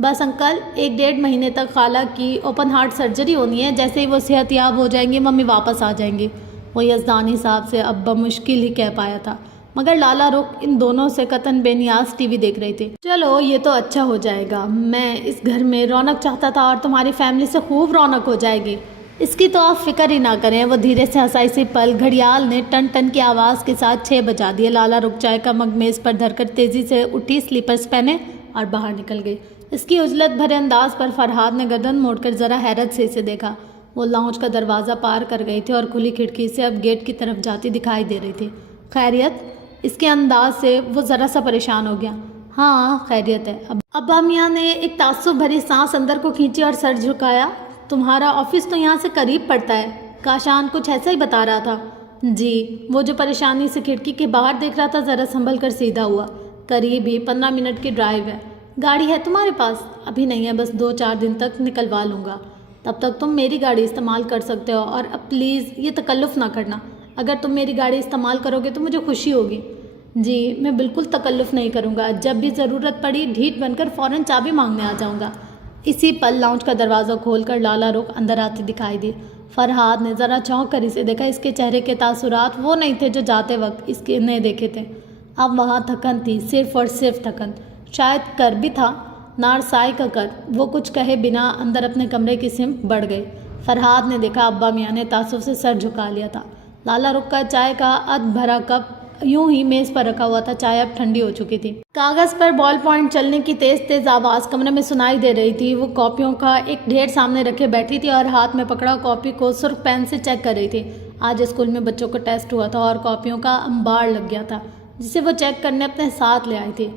بس انکل 1-1.5 مہینے تک خالہ کی اوپن ہارٹ سرجری ہونی ہے، جیسے ہی وہ صحت یاب ہو جائیں گی ممی واپس آ جائیں گی۔ وہ یزدانی صاحب سے اب بمشکل ہی کہہ پایا تھا، مگر لالا رخ ان دونوں سے قطعاً بے نیاز ٹی وی دیکھ رہی تھی۔ چلو یہ تو اچھا ہو جائے گا، میں اس گھر میں رونق چاہتا تھا اور تمہاری فیملی سے خوب رونق ہو جائے گی، اس کی تو آپ فکر ہی نہ کریں۔ وہ دھیرے سے ہنسا۔ اسی پل گھڑیال نے ٹن ٹن کی آواز کے ساتھ 6 بجا دیے۔ لالا رخ چائے کا مگ میز پر دھر کر تیزی سے اٹھی، سلیپرز پہنے اور باہر نکل گئی۔ اس کی عجلت بھرے انداز پر فرحاد نے گردن موڑ کر ذرا حیرت سے اسے دیکھا۔ وہ لاؤنج کا دروازہ پار کر گئی تھی اور کھلی کھڑکی سے اب گیٹ کی طرف جاتی دکھائی دے رہی تھی۔ خیریت؟ اس کے انداز سے وہ ذرا سا پریشان ہو گیا۔ ہاں خیریت ہے۔ ابا میاں نے ایک تعصب بھری سانس اندر کو کھینچی اور سر جھکایا۔ تمہارا آفس تو یہاں سے قریب پڑتا ہے، کاشان کچھ ایسا ہی بتا رہا تھا۔ جی، وہ جو پریشانی سے کھڑکی کے باہر دیکھ رہا تھا ذرا سنبھل کر سیدھا ہوا۔ قریب ہی 15 منٹ کی ڈرائیو ہے۔ گاڑی ہے تمہارے پاس؟ ابھی نہیں ہے، بس 2-4 دن تک نکلوا لوں گا، تب تک تم میری گاڑی استعمال کر سکتے ہو۔ اور اب پلیز یہ تکلف نہ کرنا، اگر تم میری گاڑی استعمال کرو گے تو مجھے خوشی ہوگی۔ جی میں بالکل تکلف نہیں کروں گا، جب بھی ضرورت پڑی ڈھیٹ بن کر فوراً چابی مانگنے آ جاؤں گا۔ اسی پل لاؤنج کا دروازہ کھول کر لالا رخ اندر آتی دکھائی دی۔ فرحاد نے ذرا چونک کر اسے دیکھا۔ اس کے چہرے کے تاثرات وہ نہیں تھے جو جاتے وقت اس کے نے دیکھے تھے۔ اب وہاں تھکن تھی، صرف اور صرف تھکن، شاید کر بھی تھا، نارسائی کا کر۔ وہ کچھ کہے بنا اندر اپنے کمرے کی سمت بڑھ گئی۔ فرحاد نے دیکھا ابا میاں نے تعصب سے سر جھکا لیا تھا۔ لالا رخ کا چائے کا ادھ بھرا کپ یوں ہی میز پر رکھا ہوا تھا۔ چائے اب ٹھنڈی ہو چکی تھی۔ کاغذ پر بال پوائنٹ چلنے کی تیز تیز آواز کمرے میں سنائی دے رہی تھی۔ وہ کاپیوں کا ایک ڈھیر سامنے رکھے بیٹھی تھی اور ہاتھ میں پکڑا کاپی کو سرخ پین سے چیک کر رہی تھی۔ آج اسکول میں بچوں کا ٹیسٹ ہوا تھا اور کاپیوں کا انبار لگ گیا تھا، جسے وہ چیک کرنے اپنے ساتھ لے آئی تھی۔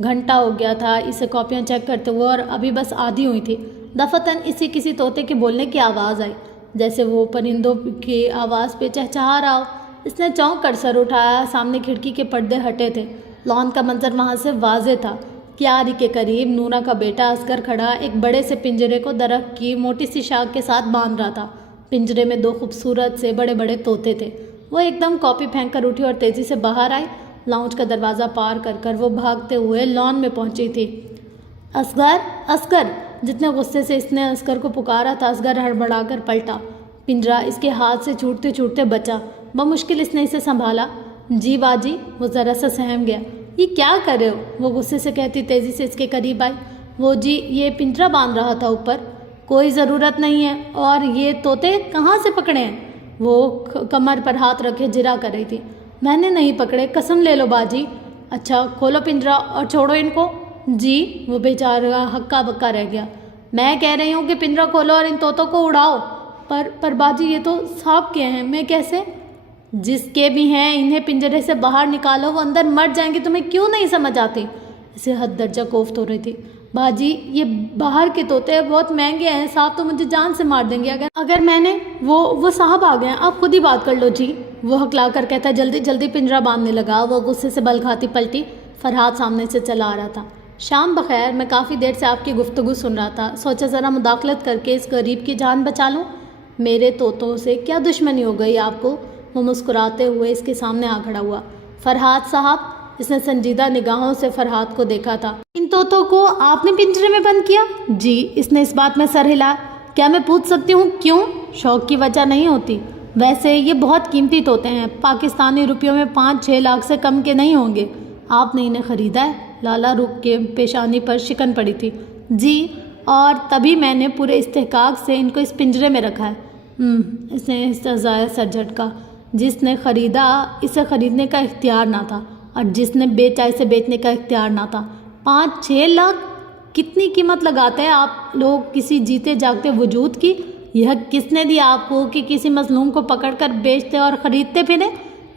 گھنٹہ ہو گیا تھا اسے کاپیاں چیک کرتے ہوئے اور ابھی بس آدھی ہوئی تھی۔ دفتراً اسی کسی طوطے کے بولنے کی آواز آئی، جیسے وہ پرندوں کی آواز پہ چہچہا رہا ہو۔ اس نے چونک کر سر اٹھایا۔ سامنے کھڑکی کے پردے ہٹے تھے، لان کا منظر وہاں سے واضح تھا۔ کیاری کے قریب نورا کا بیٹا اصغر کھڑا ایک بڑے سے پنجرے کو درخت کی موٹی سی شاخ کے ساتھ باندھ رہا تھا۔ پنجرے میں 2 خوبصورت سے بڑے بڑے طوطے تھے۔ وہ ایک دم کاپی پھینک کر اٹھی اور تیزی سے باہر آئی۔ لاؤنج کا دروازہ پار کر کر وہ بھاگتے ہوئے لان میں پہنچی تھی۔ اصغر، اصغر! جتنے غصے سے اس نے اصغر کو پکارا تھا، اصغر ہڑبڑا کر پلٹا۔ پنجرا اس کے ہاتھ سے چھوٹتے چھوٹتے بچا۔ بمشکل اس نے اسے سنبھالا۔ جی باجی! وہ ذرا سا سہم گیا۔ یہ کیا کر رہے ہو؟ وہ غصے سے کہتی تیزی سے اس کے قریب آئی۔ وہ جی یہ پنجرا باندھ رہا تھا اوپر، کوئی ضرورت نہیں ہے۔ اور یہ طوطے کہاں سے پکڑے ہیں؟ وہ کمر پر ہاتھ رکھے جرا کر رہی تھی۔ میں نے نہیں پکڑے، قسم لے لو باجی۔ اچھا کھولو پنجرا اور چھوڑو ان کو۔ جی وہ بیچارہ ہکا بکا رہ گیا۔ میں کہہ رہی ہوں کہ پنجرا کھولو اور ان طوطوں کو اڑاؤ۔ پر باجی یہ تو صاحب کے ہیں، میں کیسے؟ جس کے بھی ہیں انہیں پنجرے سے باہر نکالو، وہ اندر مر جائیں گے، تمہیں کیوں نہیں سمجھ آتی؟ اسے حد درجہ کوفت ہو رہی تھی۔ باجی یہ باہر کے طوطے بہت مہنگے ہیں، صاحب تو مجھے جان سے مار دیں گے اگر میں نے وہ صاحب آ گئے ہیں، آپ خود ہی بات کر لو جی۔ وہ ہکلا کر کہتا جلدی جلدی پنجرا باندھنے لگا۔ وہ غصے سے بل کھاتی پلٹی۔ فرحاد سامنے سے چلا آ رہا تھا۔ شام بخیر، میں کافی دیر سے آپ کی گفتگو سن رہا تھا، سوچا ذرا مداخلت کر کے اس غریب کی جان بچا لوں۔ میرے طوطوں سے کیا دشمنی ہو گئی آپ کو؟ وہ مسکراتے ہوئے اس کے سامنے آ کھڑا ہوا۔ فرحاد صاحب، اس نے سنجیدہ نگاہوں سے فرحاد کو دیکھا تھا۔ ان طوطوں کو آپ نے پنجرے میں بند کیا؟ جی۔ اس نے اس بات میں سر ہلا۔ کیا میں پوچھ سکتی ہوں کیوں؟ شوق کی وجہ نہیں ہوتی، ویسے یہ بہت قیمتی طوطے ہیں، پاکستانی روپیوں میں 5-6 لاکھ سے کم کے نہیں ہوں گے۔ آپ نے انہیں خریدا ہے؟ لالا رخ کے پیشانی پر شکن پڑی تھی۔ جی، اور تبھی میں نے پورے استحقاق سے ان کو اس پنجرے میں رکھا ہے۔ اس نے استہزائے سر جھٹکا۔ جس نے خریدا اسے خریدنے کا اختیار نہ تھا، اور جس نے بیچا اسے بیچنے کا اختیار نہ تھا۔ 5-6 لاکھ! کتنی قیمت لگاتے ہیں آپ لوگ کسی جیتے جاگتے وجود کی؟ یہ کس نے دیا آپ کو کہ کسی مظلوم کو پکڑ کر بیچتے اور خریدتے پھریں؟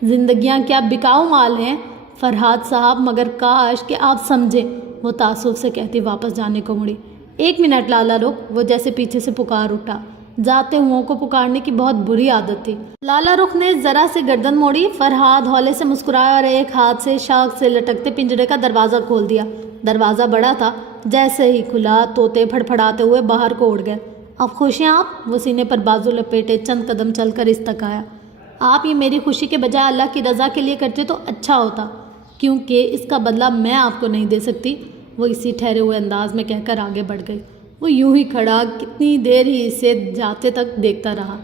زندگیاں کیا بکاؤ مال ہیں فرحاد صاحب، مگر کاش کہ آپ سمجھے۔ وہ تعصب سے کہتی واپس جانے کو مڑی۔ 1 منٹ لالا رخ، وہ جیسے پیچھے سے پکار اٹھا۔ جاتے ہوں کو پکارنے کی بہت بری عادت تھی۔ لالا رخ نے ذرا سے گردن موڑی۔ فرحاد ہولے سے مسکرایا اور ایک ہاتھ سے شاخ سے لٹکتے پنجرے کا دروازہ کھول دیا۔ دروازہ بڑا تھا، جیسے ہی کھلا طوطے پھڑپھڑاتے ہوئے باہر کو اڑ گئے۔ اب خوش ہیں آپ؟ وہ سینے پر بازو لپیٹے چند قدم چل کر اس تک آیا۔ آپ یہ میری خوشی کے بجائے اللہ کی رضا کے لیے کرتے تو اچھا ہوتا، کیونکہ اس کا بدلہ میں آپ کو نہیں دے سکتی، وہ اسی ٹھہرے ہوئے انداز میں کہہ کر آگے بڑھ گئی۔ وہ یوں ہی کھڑا کتنی دیر ہی اسے جاتے تک دیکھتا رہا،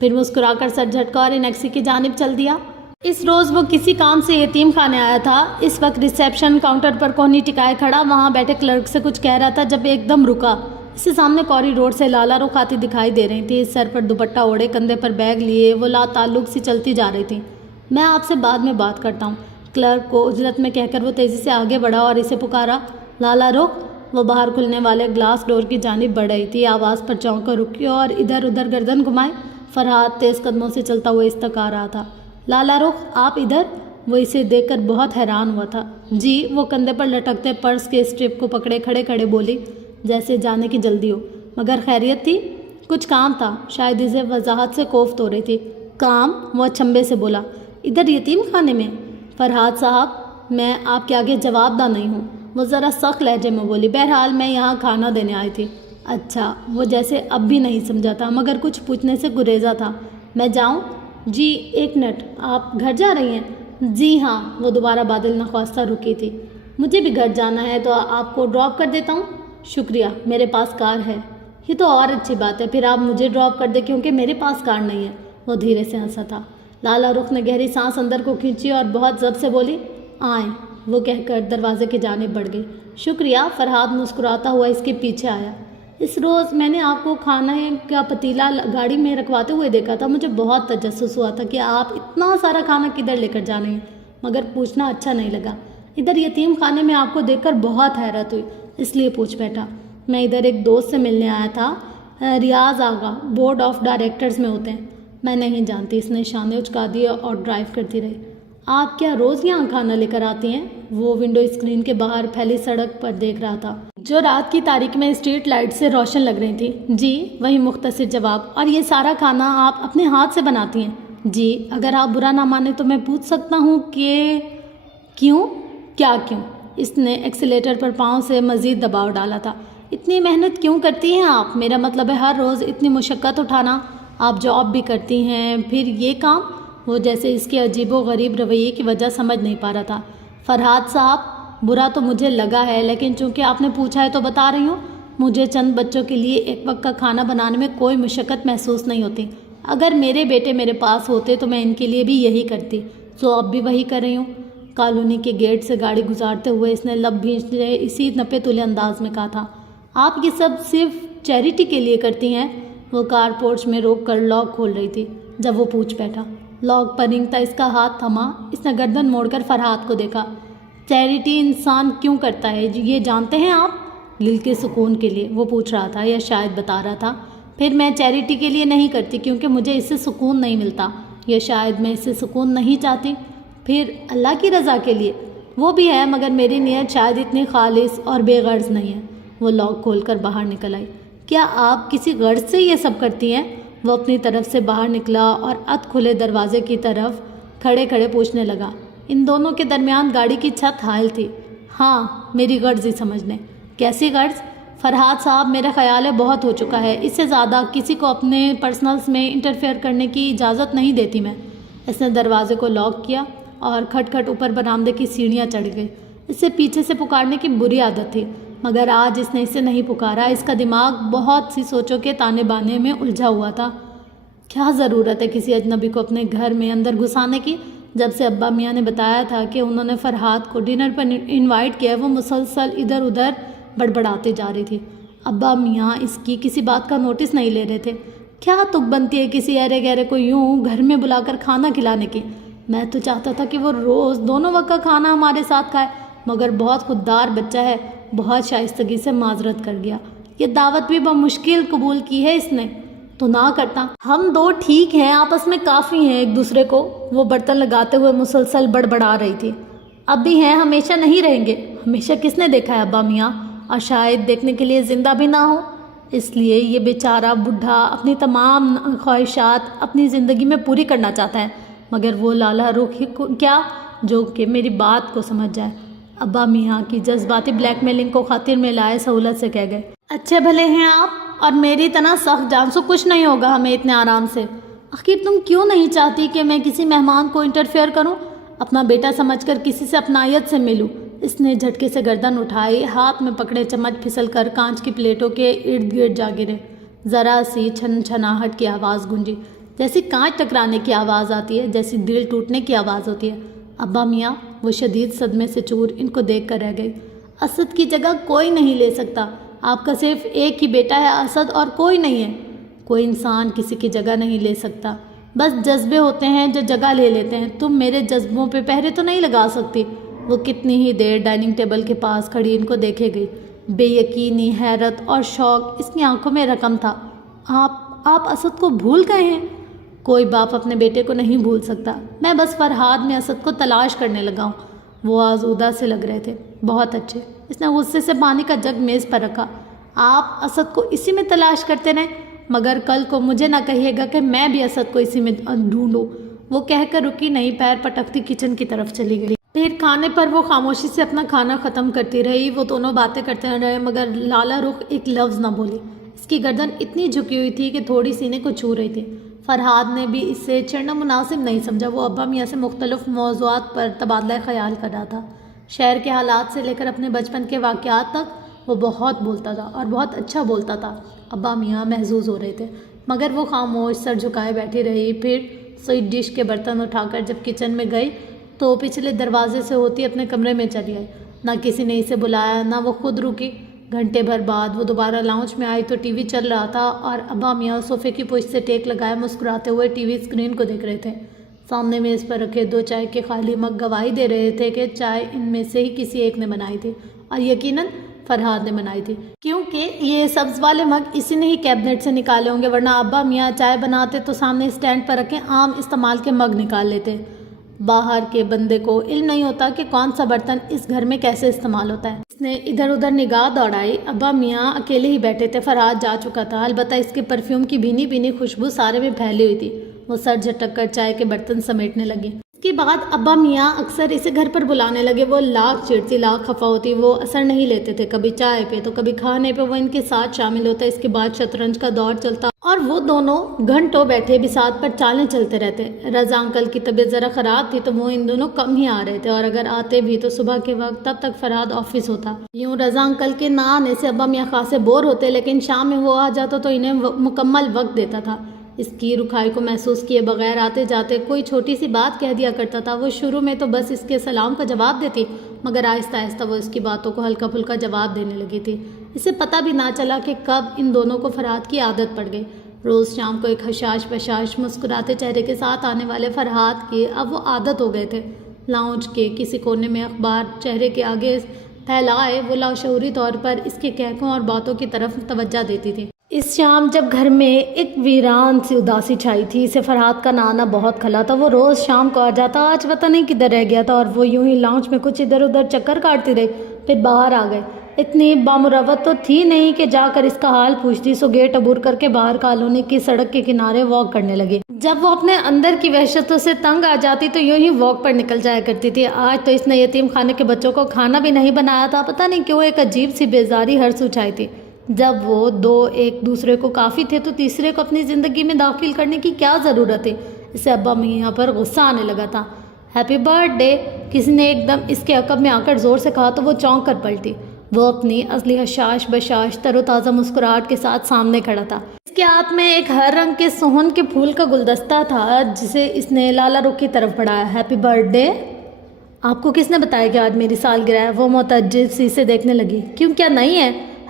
پھر مسکرا کر سر جھٹکا اور انیکسی کی جانب چل دیا۔ اس روز وہ کسی کام سے یتیم خانے آیا تھا۔ اس وقت ریسیپشن کاؤنٹر پر کوہنی ٹکائے کھڑا وہاں بیٹھے کلرک سے کچھ کہہ رہا تھا جب ایک دم رکا۔ اس کے سامنے کوریڈور سے لالا رخ آتی دکھائی دے رہی تھی، سر پر دوپٹہ اوڑھے، کندھے پر بیگ لیے وہ لا تعلق سی چلتی جا رہی تھی۔ میں آپ سے بعد میں بات کرتا ہوں، کلرک کو اجلت میں کہہ کر وہ تیزی سے آگے بڑھا اور اسے پکارا، لالا رخ۔ وہ باہر کھلنے والے گلاس ڈور کی جانب بڑھ رہی تھی، آواز پر چونک کر رکی اور ادھر ادھر گردن گھمائے۔ فرحاد تیز قدموں سے چلتا ہوا اس تک آ رہا تھا۔ لالا رخ آپ ادھر؟ وہ اسے دیکھ کر بہت حیران ہوا تھا۔ جی، وہ کندھے پر لٹکتے پرس کے اسٹرپ کو پکڑے کھڑے کھڑے بولی، جیسے جانے کی جلدی ہو۔ مگر خیریت تھی؟ کچھ کام تھا، شاید اسے وضاحت سے کوفت ہو رہی تھی۔ کام؟ وہ اچنبھے سے بولا، ادھر یتیم خانے میں؟ فرحاد صاحب، میں آپ کے آگے جواب دہ نہیں ہوں، وہ ذرا سخت لہجے میں بولی۔ بہرحال میں یہاں کھانا دینے آئی تھی۔ اچھا، وہ جیسے اب بھی نہیں سمجھا تھا مگر کچھ پوچھنے سے گریزا تھا۔ میں جاؤں؟ جی ایک منٹ، آپ گھر جا رہی ہیں؟ جی ہاں، وہ دوبارہ بادل نخواستہ رکی تھی۔ مجھے بھی گھر جانا ہے تو آپ کو ڈراپ کر دیتا ہوں۔ شکریہ، میرے پاس کار ہے۔ یہ تو اور اچھی بات ہے، پھر آپ مجھے ڈراپ کر دیں کیونکہ میرے پاس کار نہیں ہے۔ وہ دھیرے سے ہنسا تھا۔ لالا رخ نے گہری سانس اندر کو کھینچی اور بہت ضبط سے بولی، آئیں، وہ کہہ کر دروازے کی جانب بڑھ گئی۔ شکریہ، فرحاد مسکراتا ہوا اس کے پیچھے آیا۔ اس روز میں نے آپ کو کھانے کا پتیلا گاڑی میں رکھواتے ہوئے دیکھا تھا، مجھے بہت تجسس ہوا تھا کہ آپ اتنا سارا کھانا کدھر لے کر جا رہے ہیں، مگر پوچھنا اچھا نہیں لگا۔ ادھر یتیم خانے میں آپ کو دیکھ کر بہت حیرت ہوئی، اس لیے پوچھ بیٹھا۔ میں ادھر ایک دوست سے ملنے آیا تھا، ریاض آغا بورڈ آف ڈائریکٹرز میں ہوتے ہیں۔ میں نہیں جانتی، اس نے شانے اچکا دیے اور ڈرائیو کرتی رہی۔ آپ کیا روز یہاں کھانا لے کر آتی ہیں؟ وہ ونڈو اسکرین کے باہر پھیلی سڑک پر دیکھ رہا تھا جو رات کی تاریکی میں اسٹریٹ لائٹ سے روشن لگ رہی تھی۔ جی، وہی مختصر جواب۔ اور یہ سارا کھانا آپ اپنے ہاتھ سے بناتی ہیں؟ جی، اگر آپ برا نہ مانیں تو میں پوچھ سکتا ہوں کہ کیوں؟ کیا کیوں؟ اس نے ایکسیلیٹر پر پاؤں سے مزید دباؤ ڈالا تھا۔ اتنی محنت کیوں کرتی ہیں آپ؟ میرا مطلب ہے ہر روز اتنی مشقت اٹھانا۔ آپ جاب بھی کرتی ہیں، پھر یہ کام؟ وہ جیسے اس کے عجیب و غریب رویے کی وجہ سمجھ نہیں پا رہا تھا۔ فرحاد صاحب، برا تو مجھے لگا ہے، لیکن چونکہ آپ نے پوچھا ہے تو بتا رہی ہوں۔ مجھے چند بچوں کے لیے ایک وقت کا کھانا بنانے میں کوئی مشقت محسوس نہیں ہوتی۔ اگر میرے بیٹے میرے پاس ہوتے تو میں ان کے لیے بھی یہی کرتی، سو اب بھی وہی کر رہی ہوں۔ کالونی کے گیٹ سے گاڑی گزارتے ہوئے اس نے لب بھینچتے اسی نپے تلے انداز میں کہا تھا، آپ یہ سب صرف چیریٹی کے لیے کرتی ہیں؟ وہ کار پورچ میں روک کر لاک کھول رہی تھی جب وہ پوچھ بیٹھا۔ لاک پر رینگتا اس کا ہاتھ تھما، اس نے گردن موڑ کر فرحاد کو دیکھا۔ چیریٹی انسان کیوں کرتا ہے یہ جانتے ہیں آپ؟ دل کے سکون کے لیے، وہ پوچھ رہا تھا یا شاید بتا رہا تھا۔ پھر میں چیریٹی کے لیے نہیں کرتی کیونکہ مجھے اس سے سکون نہیں ملتا، یا شاید میں اس سے سکون نہیں چاہتی۔ پھر اللہ کی رضا کے لیے؟ وہ بھی ہے، مگر میری نیت شاید اتنی خالص اور بے غرض نہیں ہے۔ وہ لاک کھول کر باہر نکل آئی۔ کیا آپ کسی غرض سے یہ سب کرتی ہیں؟ وہ اپنی طرف سے باہر نکلا اور ات کھلے دروازے کی طرف کھڑے کھڑے پوچھنے لگا۔ ان دونوں کے درمیان گاڑی کی چھت حائل تھی۔ ہاں، میری غرض ہی سمجھ لیں۔ کیسی غرض؟ فرحاد صاحب، میرا خیال ہے بہت ہو چکا ہے، اس سے زیادہ کسی کو اپنے پرسنلز میں انٹرفیئر کرنے کی اجازت نہیں دیتی میں۔ اس نے دروازے کو لاک کیا اور کھٹ کھٹ اوپر برآمدے کی سیڑھیاں چڑھ گئی۔ اس سے پیچھے سے پکارنے کی بری عادت تھی، مگر آج اس نے اسے نہیں پکارا۔ اس کا دماغ بہت سی سوچوں کے تانے بانے میں الجھا ہوا تھا۔ کیا ضرورت ہے کسی اجنبی کو اپنے گھر میں اندر گھسانے کی؟ جب سے ابا میاں نے بتایا تھا کہ انہوں نے فرحاد کو ڈنر پر انوائٹ کیا، وہ مسلسل ادھر ادھر بڑبڑاتے جا رہی تھی۔ ابا میاں اس کی کسی بات کا نوٹس نہیں لے رہے تھے۔ کیا تک بنتی ہے کسی ارے گہرے کو یوں گھر میں بلا کر کھانا کھلانے کی؟ میں تو چاہتا تھا کہ وہ روز دونوں وقت کا کھانا ہمارے ساتھ کھائے، مگر بہت خوددار بچہ ہے، بہت شائستگی سے معذرت کر گیا۔ یہ دعوت بھی بمشکل قبول کی ہے اس نے، تو نہ کرتا۔ ہم دو ٹھیک ہیں، آپس میں کافی ہیں ایک دوسرے کو، وہ برتن لگاتے ہوئے مسلسل بڑبڑا رہی تھی۔ اب بھی ہیں، ہمیشہ نہیں رہیں گے۔ ہمیشہ کس نے دیکھا ہے ابا میاں؟ اور شاید دیکھنے کے لیے زندہ بھی نہ ہو۔ اس لیے یہ بیچارہ بڈھا اپنی تمام خواہشات اپنی زندگی میں پوری کرنا چاہتا ہے، مگر وہ لالا رخ کیا جو کہ میری بات کو سمجھ جائے۔ ابا میاں کی جذباتی بلیک میلنگ کو خاطر میں لائے سہولت سے کہہ گئے، اچھے بھلے ہیں آپ، اور میری طرح سخت جان سو کچھ نہیں ہوگا ہمیں اتنے آرام سے۔ آخر تم کیوں نہیں چاہتی کہ میں کسی مہمان کو انٹرفیئر کروں، اپنا بیٹا سمجھ کر کسی سے اپنائیت سے ملوں؟ اس نے جھٹکے سے گردن اٹھائی، ہاتھ میں پکڑے چمچ پھسل کر کانچ کی پلیٹوں کے ارد گرد جا گرے۔ ذرا سی چھن چھناہٹ کی آواز گونجی، جیسی کانچ ٹکرانے کی آواز آتی ہے، جیسی دل ٹوٹنے کی آواز ہوتی ہے۔ ابا میاں وہ شدید صدمے سے چور ان کو دیکھ کر رہ گئی۔ اسد کی جگہ کوئی نہیں لے سکتا، آپ کا صرف ایک ہی بیٹا ہے اسد، اور کوئی نہیں ہے۔ کوئی انسان کسی کی جگہ نہیں لے سکتا، بس جذبے ہوتے ہیں جو جگہ لے لیتے ہیں۔ تم میرے جذبوں پہ پہرے تو نہیں لگا سکتی۔ وہ کتنی ہی دیر ڈائننگ ٹیبل کے پاس کھڑی ان کو دیکھے گئی۔ بے یقینی، حیرت اور شوق اس کی آنکھوں میں رقم تھا۔ آپ اسد کو بھول گئے ہیں؟ کوئی باپ اپنے بیٹے کو نہیں بھول سکتا۔ میں بس فرہاد میں اسد کو تلاش کرنے لگا ہوں۔ وہ آزودہ سے لگ رہے تھے۔ بہت اچھے۔ اس نے غصے سے پانی کا جگ میز پر رکھا۔ آپ اسد کو اسی میں تلاش کرتے رہیں، مگر کل کو مجھے نہ کہیے گا کہ میں بھی اسد کو اسی میں ڈھونڈوں۔ وہ کہہ کر رکی نہیں، پیر پٹکتی کچن کی طرف چلی گئی۔ پھر کھانے پر وہ خاموشی سے اپنا کھانا ختم کرتی رہی۔ وہ دونوں باتیں کرتے رہے، مگر لالا رخ ایک لفظ نہ بولی۔ اس کی گردن اتنی جھکی ہوئی تھی کہ تھوڑی سینے کو چھو رہی تھی۔ فرہاد نے بھی اس سے چڑھنا مناسب نہیں سمجھا۔ وہ ابا میاں سے مختلف موضوعات پر تبادلہ خیال کر رہا تھا۔ شہر کے حالات سے لے کر اپنے بچپن کے واقعات تک وہ بہت بولتا تھا اور بہت اچھا بولتا تھا۔ ابا میاں محظوظ ہو رہے تھے، مگر وہ خاموش سر جھکائے بیٹھی رہی۔ پھر سویٹ ڈش کے برتن اٹھا کر جب کچن میں گئی تو پچھلے دروازے سے ہوتی اپنے کمرے میں چلی آئی۔ نہ کسی نے اسے بلایا، نہ وہ خود رکی۔ گھنٹے بھر بعد وہ دوبارہ لاؤنج میں آئی تو ٹی وی چل رہا تھا اور ابا میاں صوفے کی پشت سے ٹیک لگائے مسکراتے ہوئے ٹی وی اسکرین کو دیکھ رہے تھے۔ سامنے میز پر رکھے 2 چائے کے خالی مگ گواہی دے رہے تھے کہ چائے ان میں سے ہی کسی ایک نے بنائی تھی، اور یقیناً فرہاد نے بنائی تھی، کیونکہ یہ سبز والے مگ اسی نے ہی کیبنٹ سے نکالے ہوں گے، ورنہ ابا میاں چائے بناتے تو سامنے اسٹینڈ پر رکھے عام استعمال کے مگ نکال لیتے۔ باہر کے بندے کو علم نہیں ہوتا کہ کون سا برتن اس گھر میں کیسے استعمال ہوتا ہے۔ اس نے ادھر ادھر نگاہ دوڑائی۔ ابا میاں اکیلے ہی بیٹھے تھے۔ فرہاد جا چکا تھا، البتہ اس کے پرفیوم کی بھینی بھینی خوشبو سارے میں پھیلی ہوئی تھی۔ وہ سر جھٹک کر چائے کے برتن سمیٹنے لگی۔ اس کے بعد ابا میاں اکثر اسے گھر پر بلانے لگے۔ وہ لاکھ چڑتی، لاکھ خفا ہوتی، وہ اثر نہیں لیتے تھے۔ کبھی چائے پہ تو کبھی کھانے پہ وہ ان کے ساتھ شامل ہوتا۔ اس کے بعد شطرنج کا دور چلتا اور وہ دونوں گھنٹوں بیٹھے بساط پر چالیں چلتے رہتے۔ رضا انکل کی طبیعت ذرا خراب تھی تو وہ ان دونوں کم ہی آ رہے تھے، اور اگر آتے بھی تو صبح کے وقت، تب تک فرہاد آفس ہوتا۔ یوں رضا انکل کے نہ آنے سے ابا میاں خاصے بور ہوتے، لیکن شام میں وہ آ جاتا تو انہیں مکمل وقت دیتا تھا۔ اس کی رکھائی کو محسوس کیے بغیر آتے جاتے کوئی چھوٹی سی بات کہہ دیا کرتا تھا۔ وہ شروع میں تو بس اس کے سلام کا جواب دیتی، مگر آہستہ آہستہ وہ اس کی باتوں کو ہلکا پھلکا جواب دینے لگی تھی۔ اسے پتہ بھی نہ چلا کہ کب ان دونوں کو فرہاد کی عادت پڑ گئی۔ روز شام کو ایک حشاش بشاش مسکراتے چہرے کے ساتھ آنے والے فرہاد کی اب وہ عادت ہو گئے تھے۔ لاؤنج کے کسی کونے میں اخبار چہرے کے آگے پھیلائے وہ لاشعوری طور پر اس کے کہکوں اور باتوں کی طرف توجہ دیتی تھی۔ اس شام جب گھر میں ایک ویران سی اداسی چھائی تھی، اسے فرہاد کا نہ آنا بہت کھلا تھا۔ وہ روز شام کو آ جاتا، آج پتہ نہیں کدھر رہ گیا تھا، اور وہ یوں ہی لاؤنج میں کچھ ادھر ادھر چکر کاٹتی رہی، پھر باہر آ گئے۔ اتنی بامروت تو تھی نہیں کہ جا کر اس کا حال پوچھتی، سو گیٹ عبور کر کے باہر کالونی کی سڑک کے کنارے واک کرنے لگی۔ جب وہ اپنے اندر کی وحشتوں سے تنگ آ جاتی تو یوں ہی واک پر نکل جایا کرتی تھی۔ آج تو اس نے یتیم خانے کے بچوں کو کھانا بھی نہیں بنایا تھا، پتہ نہیں کیوں ایک عجیب سی بیزاری ہر سو چھائی تھی۔ جب وہ دو ایک دوسرے کو کافی تھے تو تیسرے کو اپنی زندگی میں داخل کرنے کی کیا ضرورت ہے؟ اسے ابا میاں پر غصہ آنے لگا تھا۔ ہیپی برتھ ڈے کسی نے ایک دم اس کے عقب میں آ کر زور سے کہا تو وہ چونک کر پلٹی۔ وہ اپنی اصلی حشاش بشاش تر و تازہ مسکراہٹ کے ساتھ سامنے کھڑا تھا۔ اس کے ہاتھ میں ایک ہر رنگ کے سوہن کے پھول کا گلدستہ تھا جسے اس نے لالا رخ کی طرف بڑھایا۔ ہیپی برتھ ڈے، آپ کو کس نے بتایا کہ آج میری سالگرہ ہے؟ وہ متعجب سی سے دیکھنے لگی۔ کیوں، کیا نہیں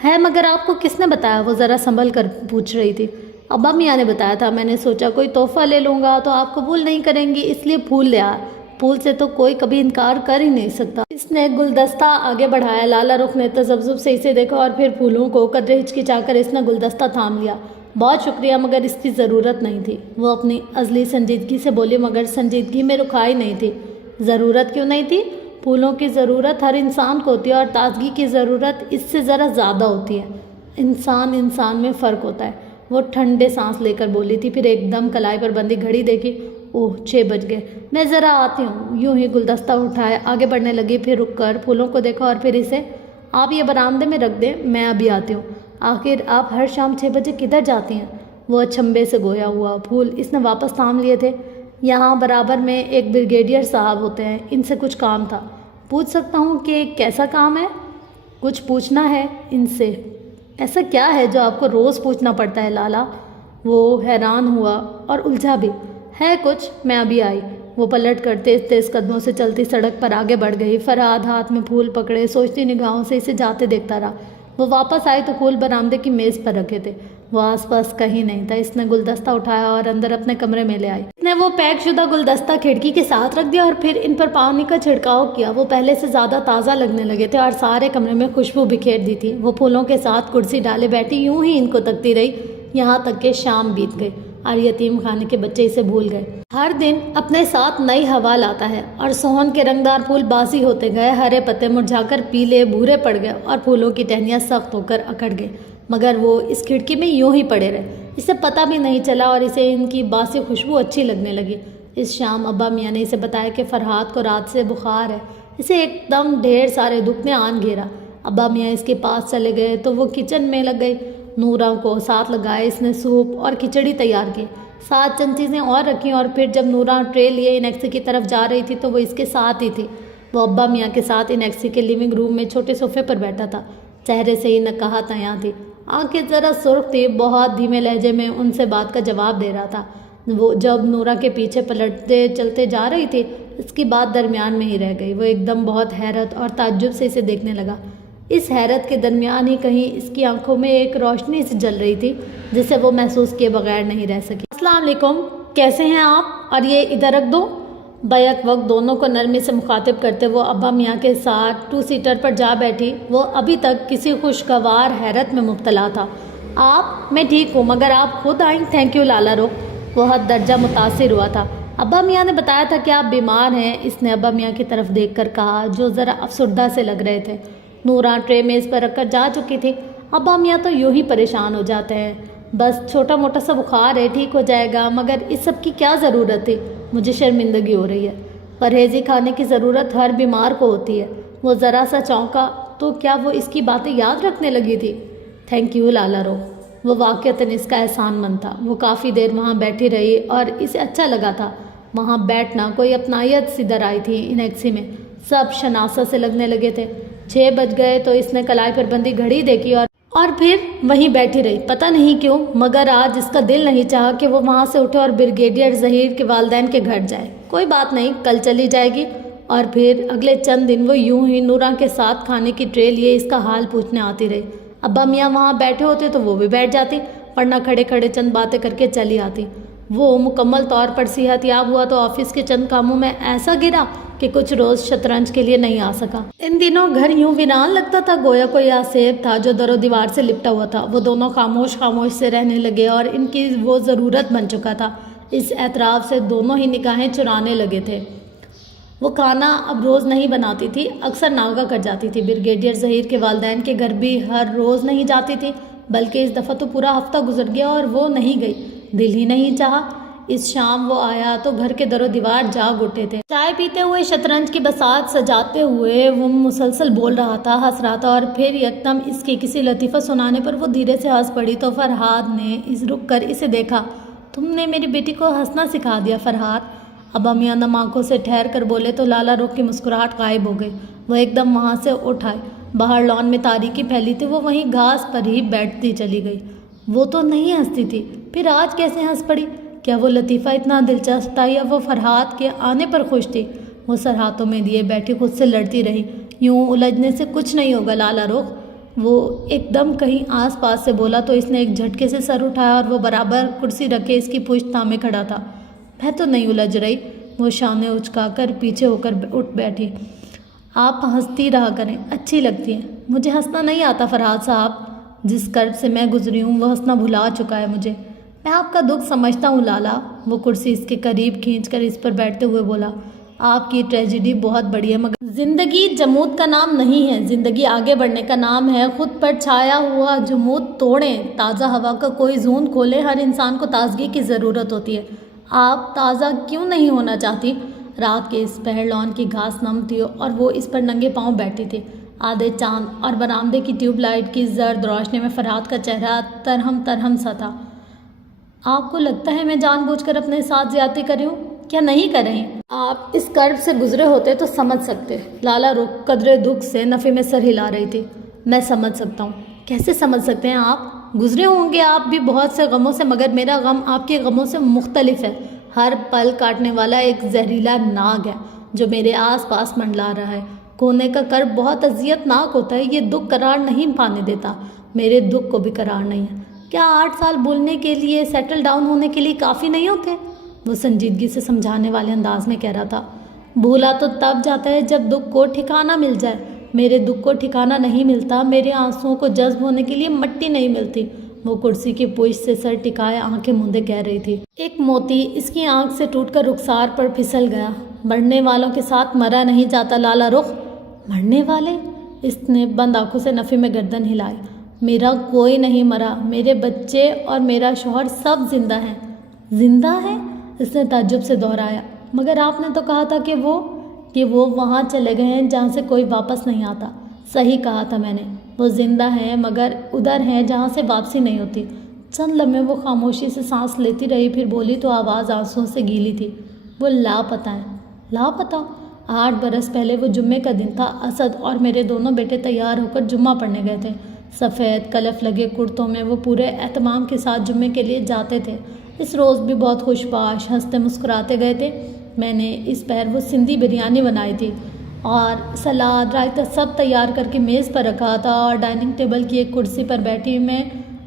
ہے مگر آپ کو کس نے بتایا؟ وہ ذرا سنبھل کر پوچھ رہی تھی۔ ابا میاں نے بتایا تھا، میں نے سوچا کوئی تحفہ لے لوں گا تو آپ قبول نہیں کریں گی، اس لیے پھول لے آیا۔ پھول سے تو کوئی کبھی انکار کر ہی نہیں سکتا۔ اس نے گلدستہ آگے بڑھایا۔ لالا رخ نے تذبذب سے اسے دیکھا اور پھر پھولوں کو قدرے ہچکچا کر اس نے گلدستہ تھام لیا۔ بہت شکریہ، مگر اس کی ضرورت نہیں تھی۔ وہ اپنی ازلی سنجیدگی سے بولی، مگر سنجیدگی میں رکھائی نہیں تھی۔ ضرورت کیوں نہیں تھی؟ پھولوں کی ضرورت ہر انسان کو ہوتی ہے، اور تازگی کی ضرورت اس سے ذرا زیادہ ہوتی ہے۔ انسان میں فرق ہوتا ہے۔ وہ ٹھنڈے سانس لے کر بولی تھی، پھر ایک دم کلائی پر بندی گھڑی دیکھی۔ اوہ 6 بج گئے، میں ذرا آتی ہوں۔ یوں ہی گلدستہ اٹھائے آگے بڑھنے لگی، پھر رک کر پھولوں کو دیکھا اور پھر اسے، آپ یہ برآمدے میں رکھ دیں، میں ابھی آتی ہوں۔ آخر آپ ہر شام 6 بجے کدھر جاتی ہیں؟ وہ اچھمبے سے گویا ہوا پھول اس نے واپس تھام لیے تھے۔ یہاں برابر میں ایک بریگیڈیئر صاحب ہوتے ہیں، ان سے کچھ کام تھا۔ پوچھ سکتا ہوں کہ کیسا کام ہے؟ کچھ پوچھنا ہے ان سے۔ ایسا کیا ہے جو آپ کو روز پوچھنا پڑتا ہے لالا؟ وہ حیران ہوا اور الجھا بھی۔ ہے کچھ، میں ابھی آئی۔ وہ پلٹ کر تیز تیز قدموں سے چلتی سڑک پر آگے بڑھ گئی۔ فرحاد ہاتھ میں پھول پکڑے سوچتی نگاہوں سے اسے جاتے دیکھتا رہا۔ وہ واپس آئی تو پھول برآمدے کی میز پر رکھے تھے، وہ آس پاس کہیں نہیں تھا۔ اس نے گلدستہ اٹھایا اور اندر اپنے کمرے میں لے آئی۔ اس نے وہ پیک شدہ گلدستہ کھڑکی کے ساتھ رکھ دیا اور پھر ان پر پانی کا چھڑکاؤ کیا۔ وہ پہلے سے زیادہ تازہ لگنے لگے تھے اور سارے کمرے میں خوشبو بکھیر دی تھی۔ وہ پھولوں کے ساتھ کرسی ڈالے بیٹھی یوں ہی ان کو تکتی رہی، یہاں تک کہ شام بیت گئی اور یتیم خانے کے بچے اسے بھول گئے۔ ہر دن اپنے ساتھ نئی ہوا لاتا ہے اور سوہن کے رنگدار پھول بازی ہوتے گئے، ہرے پتے مرجھا کر پیلے بھورے پڑ گئے اور پھولوں کی ٹہنیاں سخت ہو کر اکڑ گئی، مگر وہ اس کھڑکی میں یوں ہی پڑے رہے۔ اسے پتہ بھی نہیں چلا اور اسے ان کی باسی خوشبو اچھی لگنے لگی۔ اس شام ابا میاں نے اسے بتایا کہ فرحاد کو رات سے بخار ہے۔ اسے ایک دم ڈھیر سارے دکھ نے آن گھیرا۔ ابا میاں اس کے پاس چلے گئے تو وہ کچن میں لگ گئی۔ نورا کو ساتھ لگائے اس نے سوپ اور کھچڑی تیار کی، ساتھ چند چیزیں اور رکھیں، اور پھر جب نورا ٹرے لیے انیکسی کی طرف جا رہی تھی تو وہ اس کے ساتھ ہی تھی۔ وہ ابا میاں کے ساتھ انیکسی کے لیونگ روم میں چھوٹے صوفے پر بیٹھا تھا، چہرے سے ہی نقاہت عیاں تھی، آنکھیں ذرا سرخ تھی، بہت دھیمے لہجے میں ان سے بات کا جواب دے رہا تھا۔ وہ جب نورا کے پیچھے پلٹتے چلتے جا رہی تھی، اس کی بات درمیان میں ہی رہ گئی۔ وہ ایک دم بہت حیرت اور تعجب سے اسے دیکھنے لگا۔ اس حیرت کے درمیان ہی کہیں اس کی آنکھوں میں ایک روشنی سی جل رہی تھی جسے وہ محسوس کیے بغیر نہیں رہ سکی۔ السلام علیکم، کیسے ہیں آپ؟ اور یہ ادھر رکھ دو۔ بیک وقت دونوں کو نرمی سے مخاطب کرتے وہ ابا میاں کے ساتھ 2 سیٹر پر جا بیٹھی۔ وہ ابھی تک کسی خوشگوار حیرت میں مبتلا تھا۔ آپ، میں ٹھیک ہوں، مگر آپ خود آئیں۔ تھینک یو لالا رخ۔ وہ حد درجہ متاثر ہوا تھا۔ ابا میاں نے بتایا تھا کہ آپ بیمار ہیں، اس نے ابا میاں کی طرف دیکھ کر کہا، جو ذرا افسردہ سے لگ رہے تھے۔ نورا ٹرے میز پر رکھ کر جا چکی تھی۔ ابا میاں تو یوں ہی پریشان ہو جاتے ہیں، بس چھوٹا موٹا سا بخار ہے، ٹھیک ہو جائے گا، مگر اس سب کی کیا ضرورت تھی؟ مجھے شرمندگی ہو رہی ہے۔ پرہیزی کھانے کی ضرورت ہر بیمار کو ہوتی ہے۔ وہ ذرا سا چونکا تو کیا وہ اس کی باتیں یاد رکھنے لگی تھی؟ تھینک یو لالا رخ۔ وہ واقعتاً اس کا احسان مند تھا۔ وہ کافی دیر وہاں بیٹھی رہی اور اسے اچھا لگا تھا وہاں بیٹھنا۔ کوئی اپنائیت سی در آئی تھی انیکسی میں، سب شناسا سے لگنے لگے تھے۔ 6 بج گئے تو اس نے کلائی پر بندی گھڑی دیکھی اور پھر وہیں بیٹھی رہی۔ پتہ نہیں کیوں، مگر آج اس کا دل نہیں چاہا کہ وہ وہاں سے اٹھے اور بریگیڈیئر ظہیر کے والدین کے گھر جائے۔ کوئی بات نہیں، کل چلی جائے گی۔ اور پھر اگلے چند دن وہ یوں ہی نورا کے ساتھ کھانے کی ٹرے لیے اس کا حال پوچھنے آتی رہی۔ ابا میاں وہاں بیٹھے ہوتے تو وہ بھی بیٹھ جاتی، ورنہ کھڑے کھڑے چند باتیں کر کے چلی آتی۔ وہ مکمل طور پر صحت یاب ہوا تو آفس کے چند کاموں میں ایسا گرا کہ کچھ روز شطرنج کے لیے نہیں آ سکا۔ ان دنوں گھر یوں ویران لگتا تھا، گویا کوئی آسیب تھا جو در و دیوار سے لپٹا ہوا تھا۔ وہ دونوں خاموش خاموش سے رہنے لگے اور ان کی وہ ضرورت بن چکا تھا۔ اس اعتراف سے دونوں ہی نگاہیں چرانے لگے تھے۔ وہ کھانا اب روز نہیں بناتی تھی، اکثر ناغہ کر جاتی تھی۔ بریگیڈیئر ظہیر کے والدین کے گھر بھی ہر روز نہیں جاتی تھی، بلکہ اس دفعہ تو پورا ہفتہ گزر گیا اور وہ نہیں گئی، دل ہی نہیں چاہا۔ اس شام وہ آیا تو گھر کے در و دیوار جاگ اٹھے تھے۔ چائے پیتے ہوئے، شطرنج کی بساط سجاتے ہوئے وہ مسلسل بول رہا تھا، ہنس رہا تھا، اور پھر یکدم اس کے کسی لطیفہ سنانے پر وہ دھیرے سے ہنس پڑی تو فرحاد نے رک کر اسے دیکھا۔ تم نے میری بیٹی کو ہنسنا سکھا دیا فرحاد۔ ابا میاں نم آنکھوں سے ٹھہر کر بولے تو لالا رخ کی مسکراہٹ غائب ہو گئی۔ وہ ایک دم وہاں سے اٹھ آئے۔ باہر لان میں تاریکی پھیلی تھی، وہ وہیں گھاس پر ہی بیٹھتی چلی گئی۔ وہ تو نہیں ہنستی تھی، پھر آج کیسے ہنس پڑی؟ کیا وہ لطیفہ اتنا دلچسپ تھا یا وہ فرحاد کے آنے پر خوش تھی؟ وہ سر ہاتھوں میں دیے بیٹھی خود سے لڑتی رہی۔ یوں الجھنے سے کچھ نہیں ہوگا لالا رخ۔ وہ ایک دم کہیں آس پاس سے بولا تو اس نے ایک جھٹکے سے سر اٹھایا اور وہ برابر کرسی رکھے اس کی پشت تھامے کھڑا تھا۔ میں تو نہیں الجھ رہی۔ وہ شانے اچکا کر پیچھے ہو کر اٹھ بیٹھی۔ آپ ہنستی رہا کریں، اچھی لگتی ہیں۔ مجھے ہنسنا نہیں آتا فرحاد صاحب، جس کرب سے میں گزری ہوں وہ ہنسنا بھلا چکا ہے مجھے۔ میں آپ کا دکھ سمجھتا ہوں لالا۔ وہ کرسی اس کے قریب کھینچ کر اس پر بیٹھتے ہوئے بولا۔ آپ کی ٹریجڈی بہت بڑی ہے، مگر زندگی جمود کا نام نہیں ہے، زندگی آگے بڑھنے کا نام ہے۔ خود پر چھایا ہوا جمود توڑیں، تازہ ہوا کا کوئی زون کھولیں۔ ہر انسان کو تازگی کی ضرورت ہوتی ہے۔ آپ تازہ کیوں نہیں ہونا چاہتی؟ رات کے اس پہر لان کی گھاس نم تھی اور وہ اس پر ننگے پاؤں بیٹھی تھی۔ آدھے چاند اور برآمدے کی ٹیوب لائٹ کی زرد روشنی میں فرحات کا چہرہ ترہم ترہم سا تھا۔ آپ کو لگتا ہے میں جان بوجھ کر اپنے ساتھ زیادتی کر رہی ہوں؟ کیا نہیں کر رہی؟ آپ اس کرب سے گزرے ہوتے تو سمجھ سکتے۔ لالا رخ قدرے دکھ سے نفی میں سر ہلا رہی تھی۔ میں سمجھ سکتا ہوں۔ کیسے سمجھ سکتے ہیں آپ؟ گزرے ہوں گے آپ بھی بہت سے غموں سے، مگر میرا غم آپ کے غموں سے مختلف ہے۔ ہر پل کاٹنے والا ایک زہریلا ناگ ہے جو میرے آس پاس منڈلا رہا ہے۔ کھونے کا کرب بہت اذیت ناک ہوتا ہے، یہ دکھ قرار نہیں پانے دیتا۔ میرے دکھ کو بھی قرار نہیں ہے۔ کیا 8 سال بھولنے کے لیے، سیٹل ڈاؤن ہونے کے لیے کافی نہیں ہوتے؟ وہ سنجیدگی سے سمجھانے والے انداز میں کہہ رہا تھا۔ بھولا تو تب جاتا ہے جب دکھ کو ٹھکانہ مل جائے۔ میرے دکھ کو ٹھکانہ نہیں ملتا، میرے آنسوؤں کو جذب ہونے کے لیے مٹی نہیں ملتی۔ وہ کرسی کی پوچھ سے سر ٹکائے آنکھیں موندے کہہ رہی تھی۔ ایک موتی اس کی آنکھ سے ٹوٹ کر رخسار پر پھسل گیا۔ مرنے والوں کے ساتھ مرا نہیں جاتا لالا رخ۔ مرنے والے؟ اس نے بند آنکھوں سے نفی میں گردن ہلائی۔ میرا کوئی نہیں مرا، میرے بچے اور میرا شوہر سب زندہ ہیں۔ زندہ ہیں؟ اس نے تعجب سے دہرایا۔ مگر آپ نے تو کہا تھا کہ وہ وہاں چلے گئے ہیں جہاں سے کوئی واپس نہیں آتا۔ صحیح کہا تھا میں نے، وہ زندہ ہیں مگر ادھر ہیں جہاں سے واپسی نہیں ہوتی۔ چند لمحے وہ خاموشی سے سانس لیتی رہی، پھر بولی تو آواز آنسوؤں سے گیلی تھی۔ وہ لاپتہ ہیں۔ لاپتہ؟ 8 برس پہلے وہ جمعے کا دن تھا۔ اسد اور میرے دونوں بیٹے تیار ہو کر جمعہ پڑھنے گئے تھے۔ سفید کلف لگے کرتوں میں وہ پورے اہتمام کے ساتھ جمعے کے لیے جاتے تھے۔ اس روز بھی بہت خوش باش ہنستے مسکراتے گئے تھے۔ میں نے اس پہر وہ سندھی بریانی بنائی تھی اور سلاد رائتہ سب تیار کر کے میز پر رکھا تھا، اور ڈائننگ ٹیبل کی ایک کرسی پر بیٹھی میں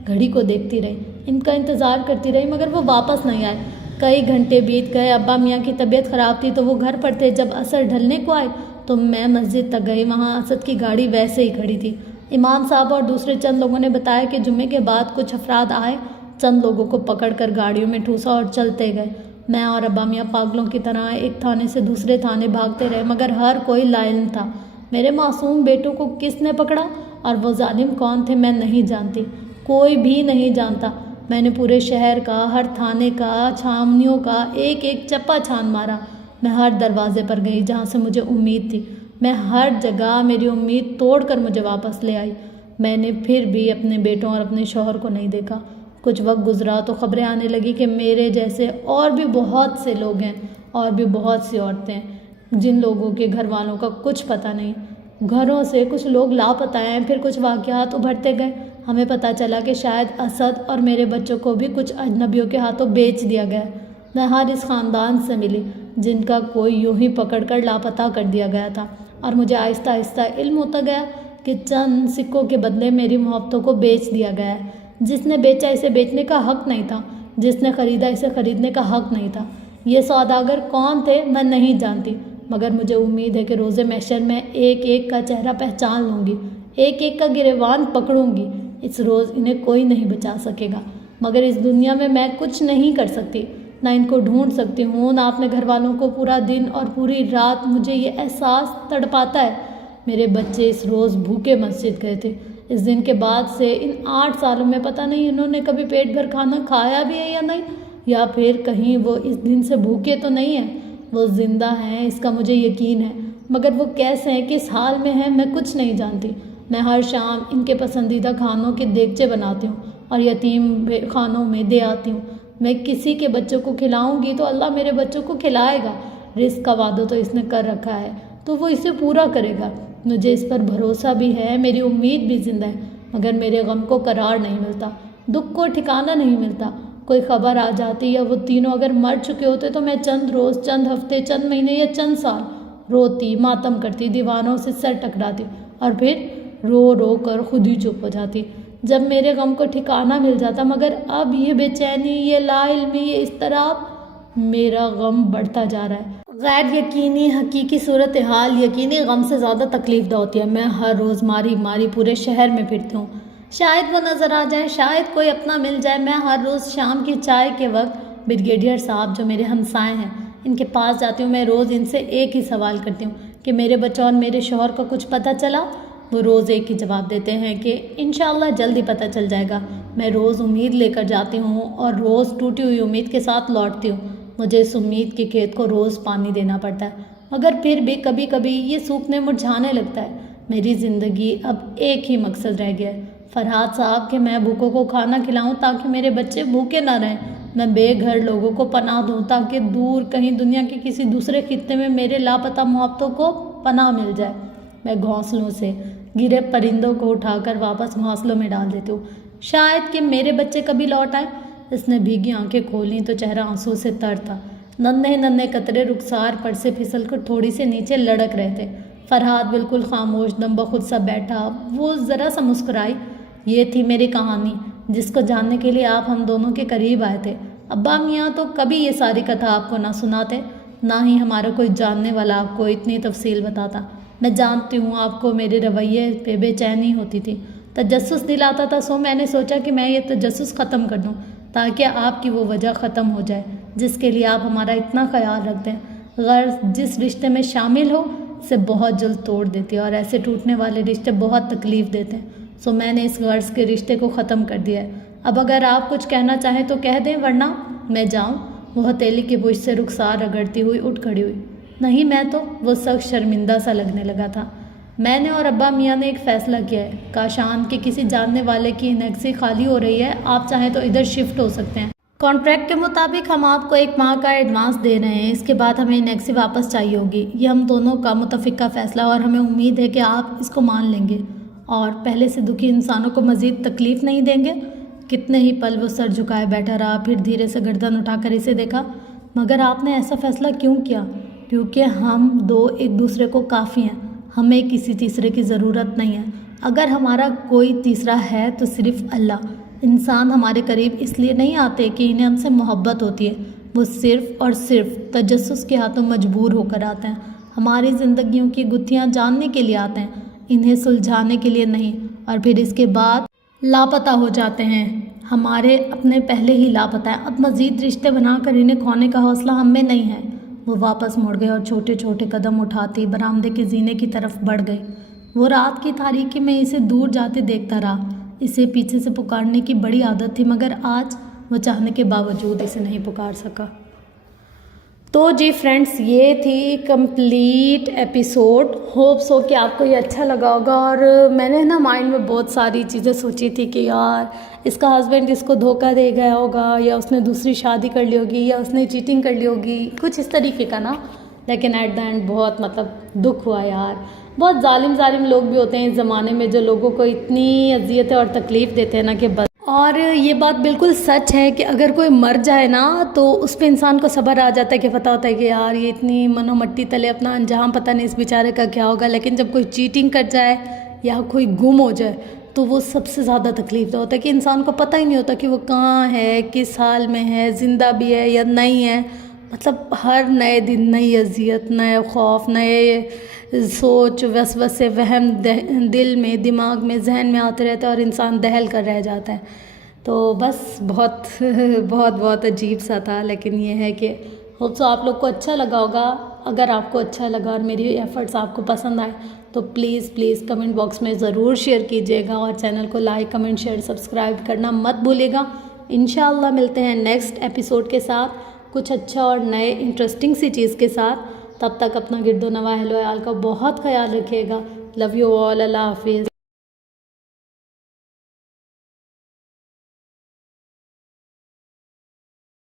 گھڑی کو دیکھتی رہی، ان کا انتظار کرتی رہی، مگر وہ واپس نہیں آئے۔ کئی گھنٹے بیت گئے۔ ابا میاں کی طبیعت خراب تھی تو وہ گھر پر تھے۔ جب عصر ڈھلنے کو آئے تو میں مسجد تک گئی، وہاں اسد کی گاڑی ویسے ہی کھڑی تھی۔ امام صاحب اور دوسرے چند لوگوں نے بتایا کہ جمعے کے بعد کچھ افراد آئے، چند لوگوں کو پکڑ کر گاڑیوں میں ٹھوسا اور چلتے گئے۔ میں اور ابا میاں پاگلوں کی طرح ایک تھانے سے دوسرے تھانے بھاگتے رہے، مگر ہر کوئی لا علم تھا۔ میرے معصوم بیٹوں کو کس نے پکڑا اور وہ ظالم کون تھے میں نہیں جانتی، کوئی بھی نہیں جانتا۔ میں نے پورے شہر کا، ہر تھانے کا، چھاونیوں کا ایک ایک چپا چھان مارا۔ میں ہر دروازے پر گئی جہاں سے مجھے امید تھی۔ میں ہر جگہ میری امید توڑ کر مجھے واپس لے آئی۔ میں نے پھر بھی اپنے بیٹوں اور اپنے شوہر کو نہیں دیکھا۔ کچھ وقت گزرا تو خبریں آنے لگی کہ میرے جیسے اور بھی بہت سے لوگ ہیں، اور بھی بہت سی عورتیں ہیں جن لوگوں کے گھر والوں کا کچھ پتہ نہیں۔ گھروں سے کچھ لوگ لاپتہ ہیں۔ پھر کچھ واقعات ابھرتے گئے۔ ہمیں پتہ چلا کہ شاید اسد اور میرے بچوں کو بھی کچھ اجنبیوں کے ہاتھوں بیچ دیا گیا۔ میں ہر اس خاندان سے ملی جن کا کوئی یوں ہی پکڑ کر لاپتہ کر دیا گیا تھا، اور مجھے آہستہ آہستہ علم ہوتا گیا کہ چند سکوں کے بدلے میری محبتوں کو بیچ دیا گیا ہے۔ جس نے بیچا اسے بیچنے کا حق نہیں تھا، جس نے خریدا اسے خریدنے کا حق نہیں تھا۔ یہ سوداگر کون تھے میں نہیں جانتی، مگر مجھے امید ہے کہ روز محشر میں ایک ایک کا چہرہ پہچان لوں گی، ایک ایک کا گریبان پکڑوں گی۔ اس روز انہیں کوئی نہیں بچا سکے گا، مگر اس دنیا میں کچھ نہیں کر سکتی، نہ ان کو ڈھونڈ سکتی ہوں، نہ اپنے گھر والوں کو۔ پورا دن اور پوری رات مجھے یہ احساس تڑپاتا ہے، میرے بچے اس روز بھوکے مسجد گئے تھے۔ اس دن کے بعد سے ان 8 سالوں میں پتہ نہیں انہوں نے کبھی پیٹ بھر کھانا کھایا بھی ہے یا نہیں، یا پھر کہیں وہ اس دن سے بھوکے تو نہیں ہیں۔ وہ زندہ ہیں اس کا مجھے یقین ہے، مگر وہ کیسے ہیں، کس حال میں ہیں، میں کچھ نہیں جانتی۔ میں ہر شام ان کے پسندیدہ کھانوں کے دیگچے بناتی ہوں اور یتیم خانوں میں دے آتی ہوں۔ میں کسی کے بچوں کو کھلاؤں گی تو اللہ میرے بچوں کو کھلائے گا۔ رزق کا وعدہ تو اس نے کر رکھا ہے تو وہ اسے پورا کرے گا۔ مجھے اس پر بھروسہ بھی ہے، میری امید بھی زندہ ہے، مگر میرے غم کو قرار نہیں ملتا، دکھ کو ٹھکانہ نہیں ملتا۔ کوئی خبر آ جاتی یا وہ تینوں اگر مر چکے ہوتے تو میں چند روز، چند ہفتے، چند مہینے یا چند سال روتی، ماتم کرتی، دیوانوں سے سر ٹکراتی اور پھر رو رو کر خود ہی چپ ہو جاتی جب میرے غم کو ٹھکانہ مل جاتا۔ مگر اب یہ بے چینی، یہ لا علمی، یہ اضطراب، میرا غم بڑھتا جا رہا ہے۔ غیر یقینی حقیقی صورتحال یقینی غم سے زیادہ تکلیف دہ ہوتی ہے۔ میں ہر روز ماری ماری پورے شہر میں پھرتی ہوں، شاید وہ نظر آ جائے، شاید کوئی اپنا مل جائے۔ میں ہر روز شام کی چائے کے وقت بریگیڈیئر صاحب جو میرے ہمسائے ہیں ان کے پاس جاتی ہوں، میں روز ان سے ایک ہی سوال کرتی ہوں کہ میرے بچوں اور میرے شوہر کو کچھ پتہ چلا؟ وہ روز ایک ہی جواب دیتے ہیں کہ انشاءاللہ جلدی پتہ چل جائے گا۔ میں روز امید لے کر جاتی ہوں اور روز ٹوٹی ہوئی امید کے ساتھ لوٹتی ہوں۔ مجھے اس امید کے کھیت کو روز پانی دینا پڑتا ہے، مگر پھر بھی کبھی کبھی یہ سوکھنے مرجھانے لگتا ہے۔ میری زندگی اب ایک ہی مقصد رہ گیا ہے، فرحات صاحب، کہ میں بھوکوں کو کھانا کھلاؤں تاکہ میرے بچے بھوکے نہ رہیں۔ میں بے گھر لوگوں کو پناہ دوں تاکہ دور کہیں دنیا کے کسی دوسرے خطے میں میرے لاپتہ محبتوں کو پناہ مل جائے۔ میں گھونسلوں سے گرے پرندوں کو اٹھا کر واپس گھونسلوں میں ڈال دیتی ہوں، شاید کہ میرے بچے کبھی لوٹ آئے۔ اس نے بھیگی آنکھیں کھولیں تو چہرہ آنسو سے تر تھا۔ ننھے ننھے قطرے رخسار پر سے پھسل کر تھوڑی سے نیچے لڑک رہے تھے۔ فرحات بالکل خاموش دم بخود سا بیٹھا، وہ ذرا سا مسکرائی۔ یہ تھی میری کہانی، جس کو جاننے کے لیے آپ ہم دونوں کے قریب آئے تھے۔ ابا میاں تو کبھی یہ ساری کتھا آپ کو نہ سناتے، نہ ہی ہمارا کوئی جاننے والا آپ کو اتنی تفصیل بتاتا۔ میں جانتی ہوں آپ کو میرے رویے پہ بے چینی ہوتی تھی، تجسس دلاتا تھا، سو میں نے سوچا کہ میں یہ تجسس ختم کر دوں تاکہ آپ کی وہ وجہ ختم ہو جائے جس کے لیے آپ ہمارا اتنا خیال رکھتے ہیں۔ غرض جس رشتے میں شامل ہو اسے بہت جلد توڑ دیتی ہے، اور ایسے ٹوٹنے والے رشتے بہت تکلیف دیتے ہیں، سو میں نے اس غرض کے رشتے کو ختم کر دیا ہے۔ اب اگر آپ کچھ کہنا چاہیں تو کہہ دیں، ورنہ میں جاؤں۔ وہ ہتھیلی کی برش سے رخسار رگڑتی ہوئی اٹھ کھڑی ہوئی۔ نہیں، میں تو، وہ سخت شرمندہ سا لگنے لگا تھا۔ میں نے اور ابا میاں نے ایک فیصلہ کیا ہے، کاشان کے کسی جاننے والے کی انیکسی خالی ہو رہی ہے، آپ چاہیں تو ادھر شفٹ ہو سکتے ہیں۔ کانٹریکٹ کے مطابق ہم آپ کو 1 ماہ کا ایڈوانس دے رہے ہیں، اس کے بعد ہمیں انیکسی واپس چاہیے ہوگی۔ یہ ہم دونوں کا متفقہ فیصلہ، اور ہمیں امید ہے کہ آپ اس کو مان لیں گے اور پہلے سے دکھی انسانوں کو مزید تکلیف نہیں دیں گے۔ کتنے ہی پل وہ سر جھکائے بیٹھا رہا، پھر دھیرے سے گردن اٹھا کر اسے دیکھا۔ مگر آپ نے ایسا فیصلہ کیوں کیا؟ کیونکہ ہم دو ایک دوسرے کو کافی ہیں، ہمیں کسی تیسرے کی ضرورت نہیں ہے۔ اگر ہمارا کوئی تیسرا ہے تو صرف اللہ۔ انسان ہمارے قریب اس لیے نہیں آتے کہ انہیں ہم سے محبت ہوتی ہے، وہ صرف اور صرف تجسس کے ہاتھوں مجبور ہو کر آتے ہیں۔ ہماری زندگیوں کی گتھیاں جاننے کے لیے آتے ہیں، انہیں سلجھانے کے لیے نہیں، اور پھر اس کے بعد لاپتہ ہو جاتے ہیں۔ ہمارے اپنے پہلے ہی لاپتہ ہیں، اب مزید رشتے بنا کر انہیں کھونے کا حوصلہ ہم میں نہیں ہے۔ وہ واپس مڑ گئے اور چھوٹے چھوٹے قدم اٹھاتی برآمدے کے زینے کی طرف بڑھ گئی۔ وہ رات کی تاریکی میں اسے دور جاتے دیکھتا رہا۔ اسے پیچھے سے پکارنے کی بڑی عادت تھی، مگر آج وہ چاہنے کے باوجود اسے نہیں پکار سکا۔ تو جی فرینڈس، یہ تھی کمپلیٹ ایپیسوڈ۔ ہوپ سو کہ آپ کو یہ اچھا لگا ہوگا۔ اور میں نے نا مائنڈ میں بہت ساری چیزیں سوچی تھی کہ یار اس کا ہسبینڈ اس کو دھوکہ دے گیا ہوگا، یا اس نے دوسری شادی کر لی ہوگی، یا اس نے چیٹنگ کر لی ہوگی، کچھ اس طریقے کا نا۔ لیکن ایٹ دا اینڈ بہت دکھ ہوا یار۔ بہت ظالم لوگ بھی ہوتے ہیں اس زمانے میں، جو لوگوں کو اتنی اذیتیں اور تکلیف دیتے ہیں نا کہ بس۔ اور یہ بات بالکل سچ ہے کہ اگر کوئی مر جائے نا تو اس پہ انسان کو صبر آ جاتا ہے، کہ پتہ ہوتا ہے کہ یار یہ اتنی منو مٹی تلے اپنا انجام پتہ نہیں اس بیچارے کا کیا ہوگا۔ لیکن جب کوئی چیٹنگ کر جائے یا کوئی گم ہو جائے تو وہ سب سے زیادہ تکلیف دہ ہوتا ہے، کہ انسان کو پتہ ہی نہیں ہوتا کہ وہ کہاں ہے، کس حال میں ہے، زندہ بھی ہے یا نہیں ہے۔ مطلب ہر نئے دن نئی اذیت، نئے خوف، نئے سوچ، وسوسے، وہم دل میں، دماغ میں، ذہن میں آتے رہتے ہیں، اور انسان دہل کر رہ جاتا ہے۔ تو بس بہت عجیب سا تھا۔ لیکن یہ ہے کہ ہوپ سو آپ لوگ کو اچھا لگا ہوگا۔ اگر آپ کو اچھا لگا اور میری ایفرٹس آپ کو پسند آئے تو پلیز کمنٹ باکس میں ضرور شیئر کیجیے گا، اور چینل کو لائک، کمنٹ، شیئر، سبسکرائب کرنا مت بھولیے گا۔ انشاءاللہ ملتے ہیں نیکسٹ ایپیسوڈ کے ساتھ، کچھ اچھا اور نئے انٹرسٹنگ سی چیز کے ساتھ۔ تب تک اپنا گرد و نواح اہل و عیال کا بہت خیال رکھیے گا۔ لو یو آل، اللہ حافظ۔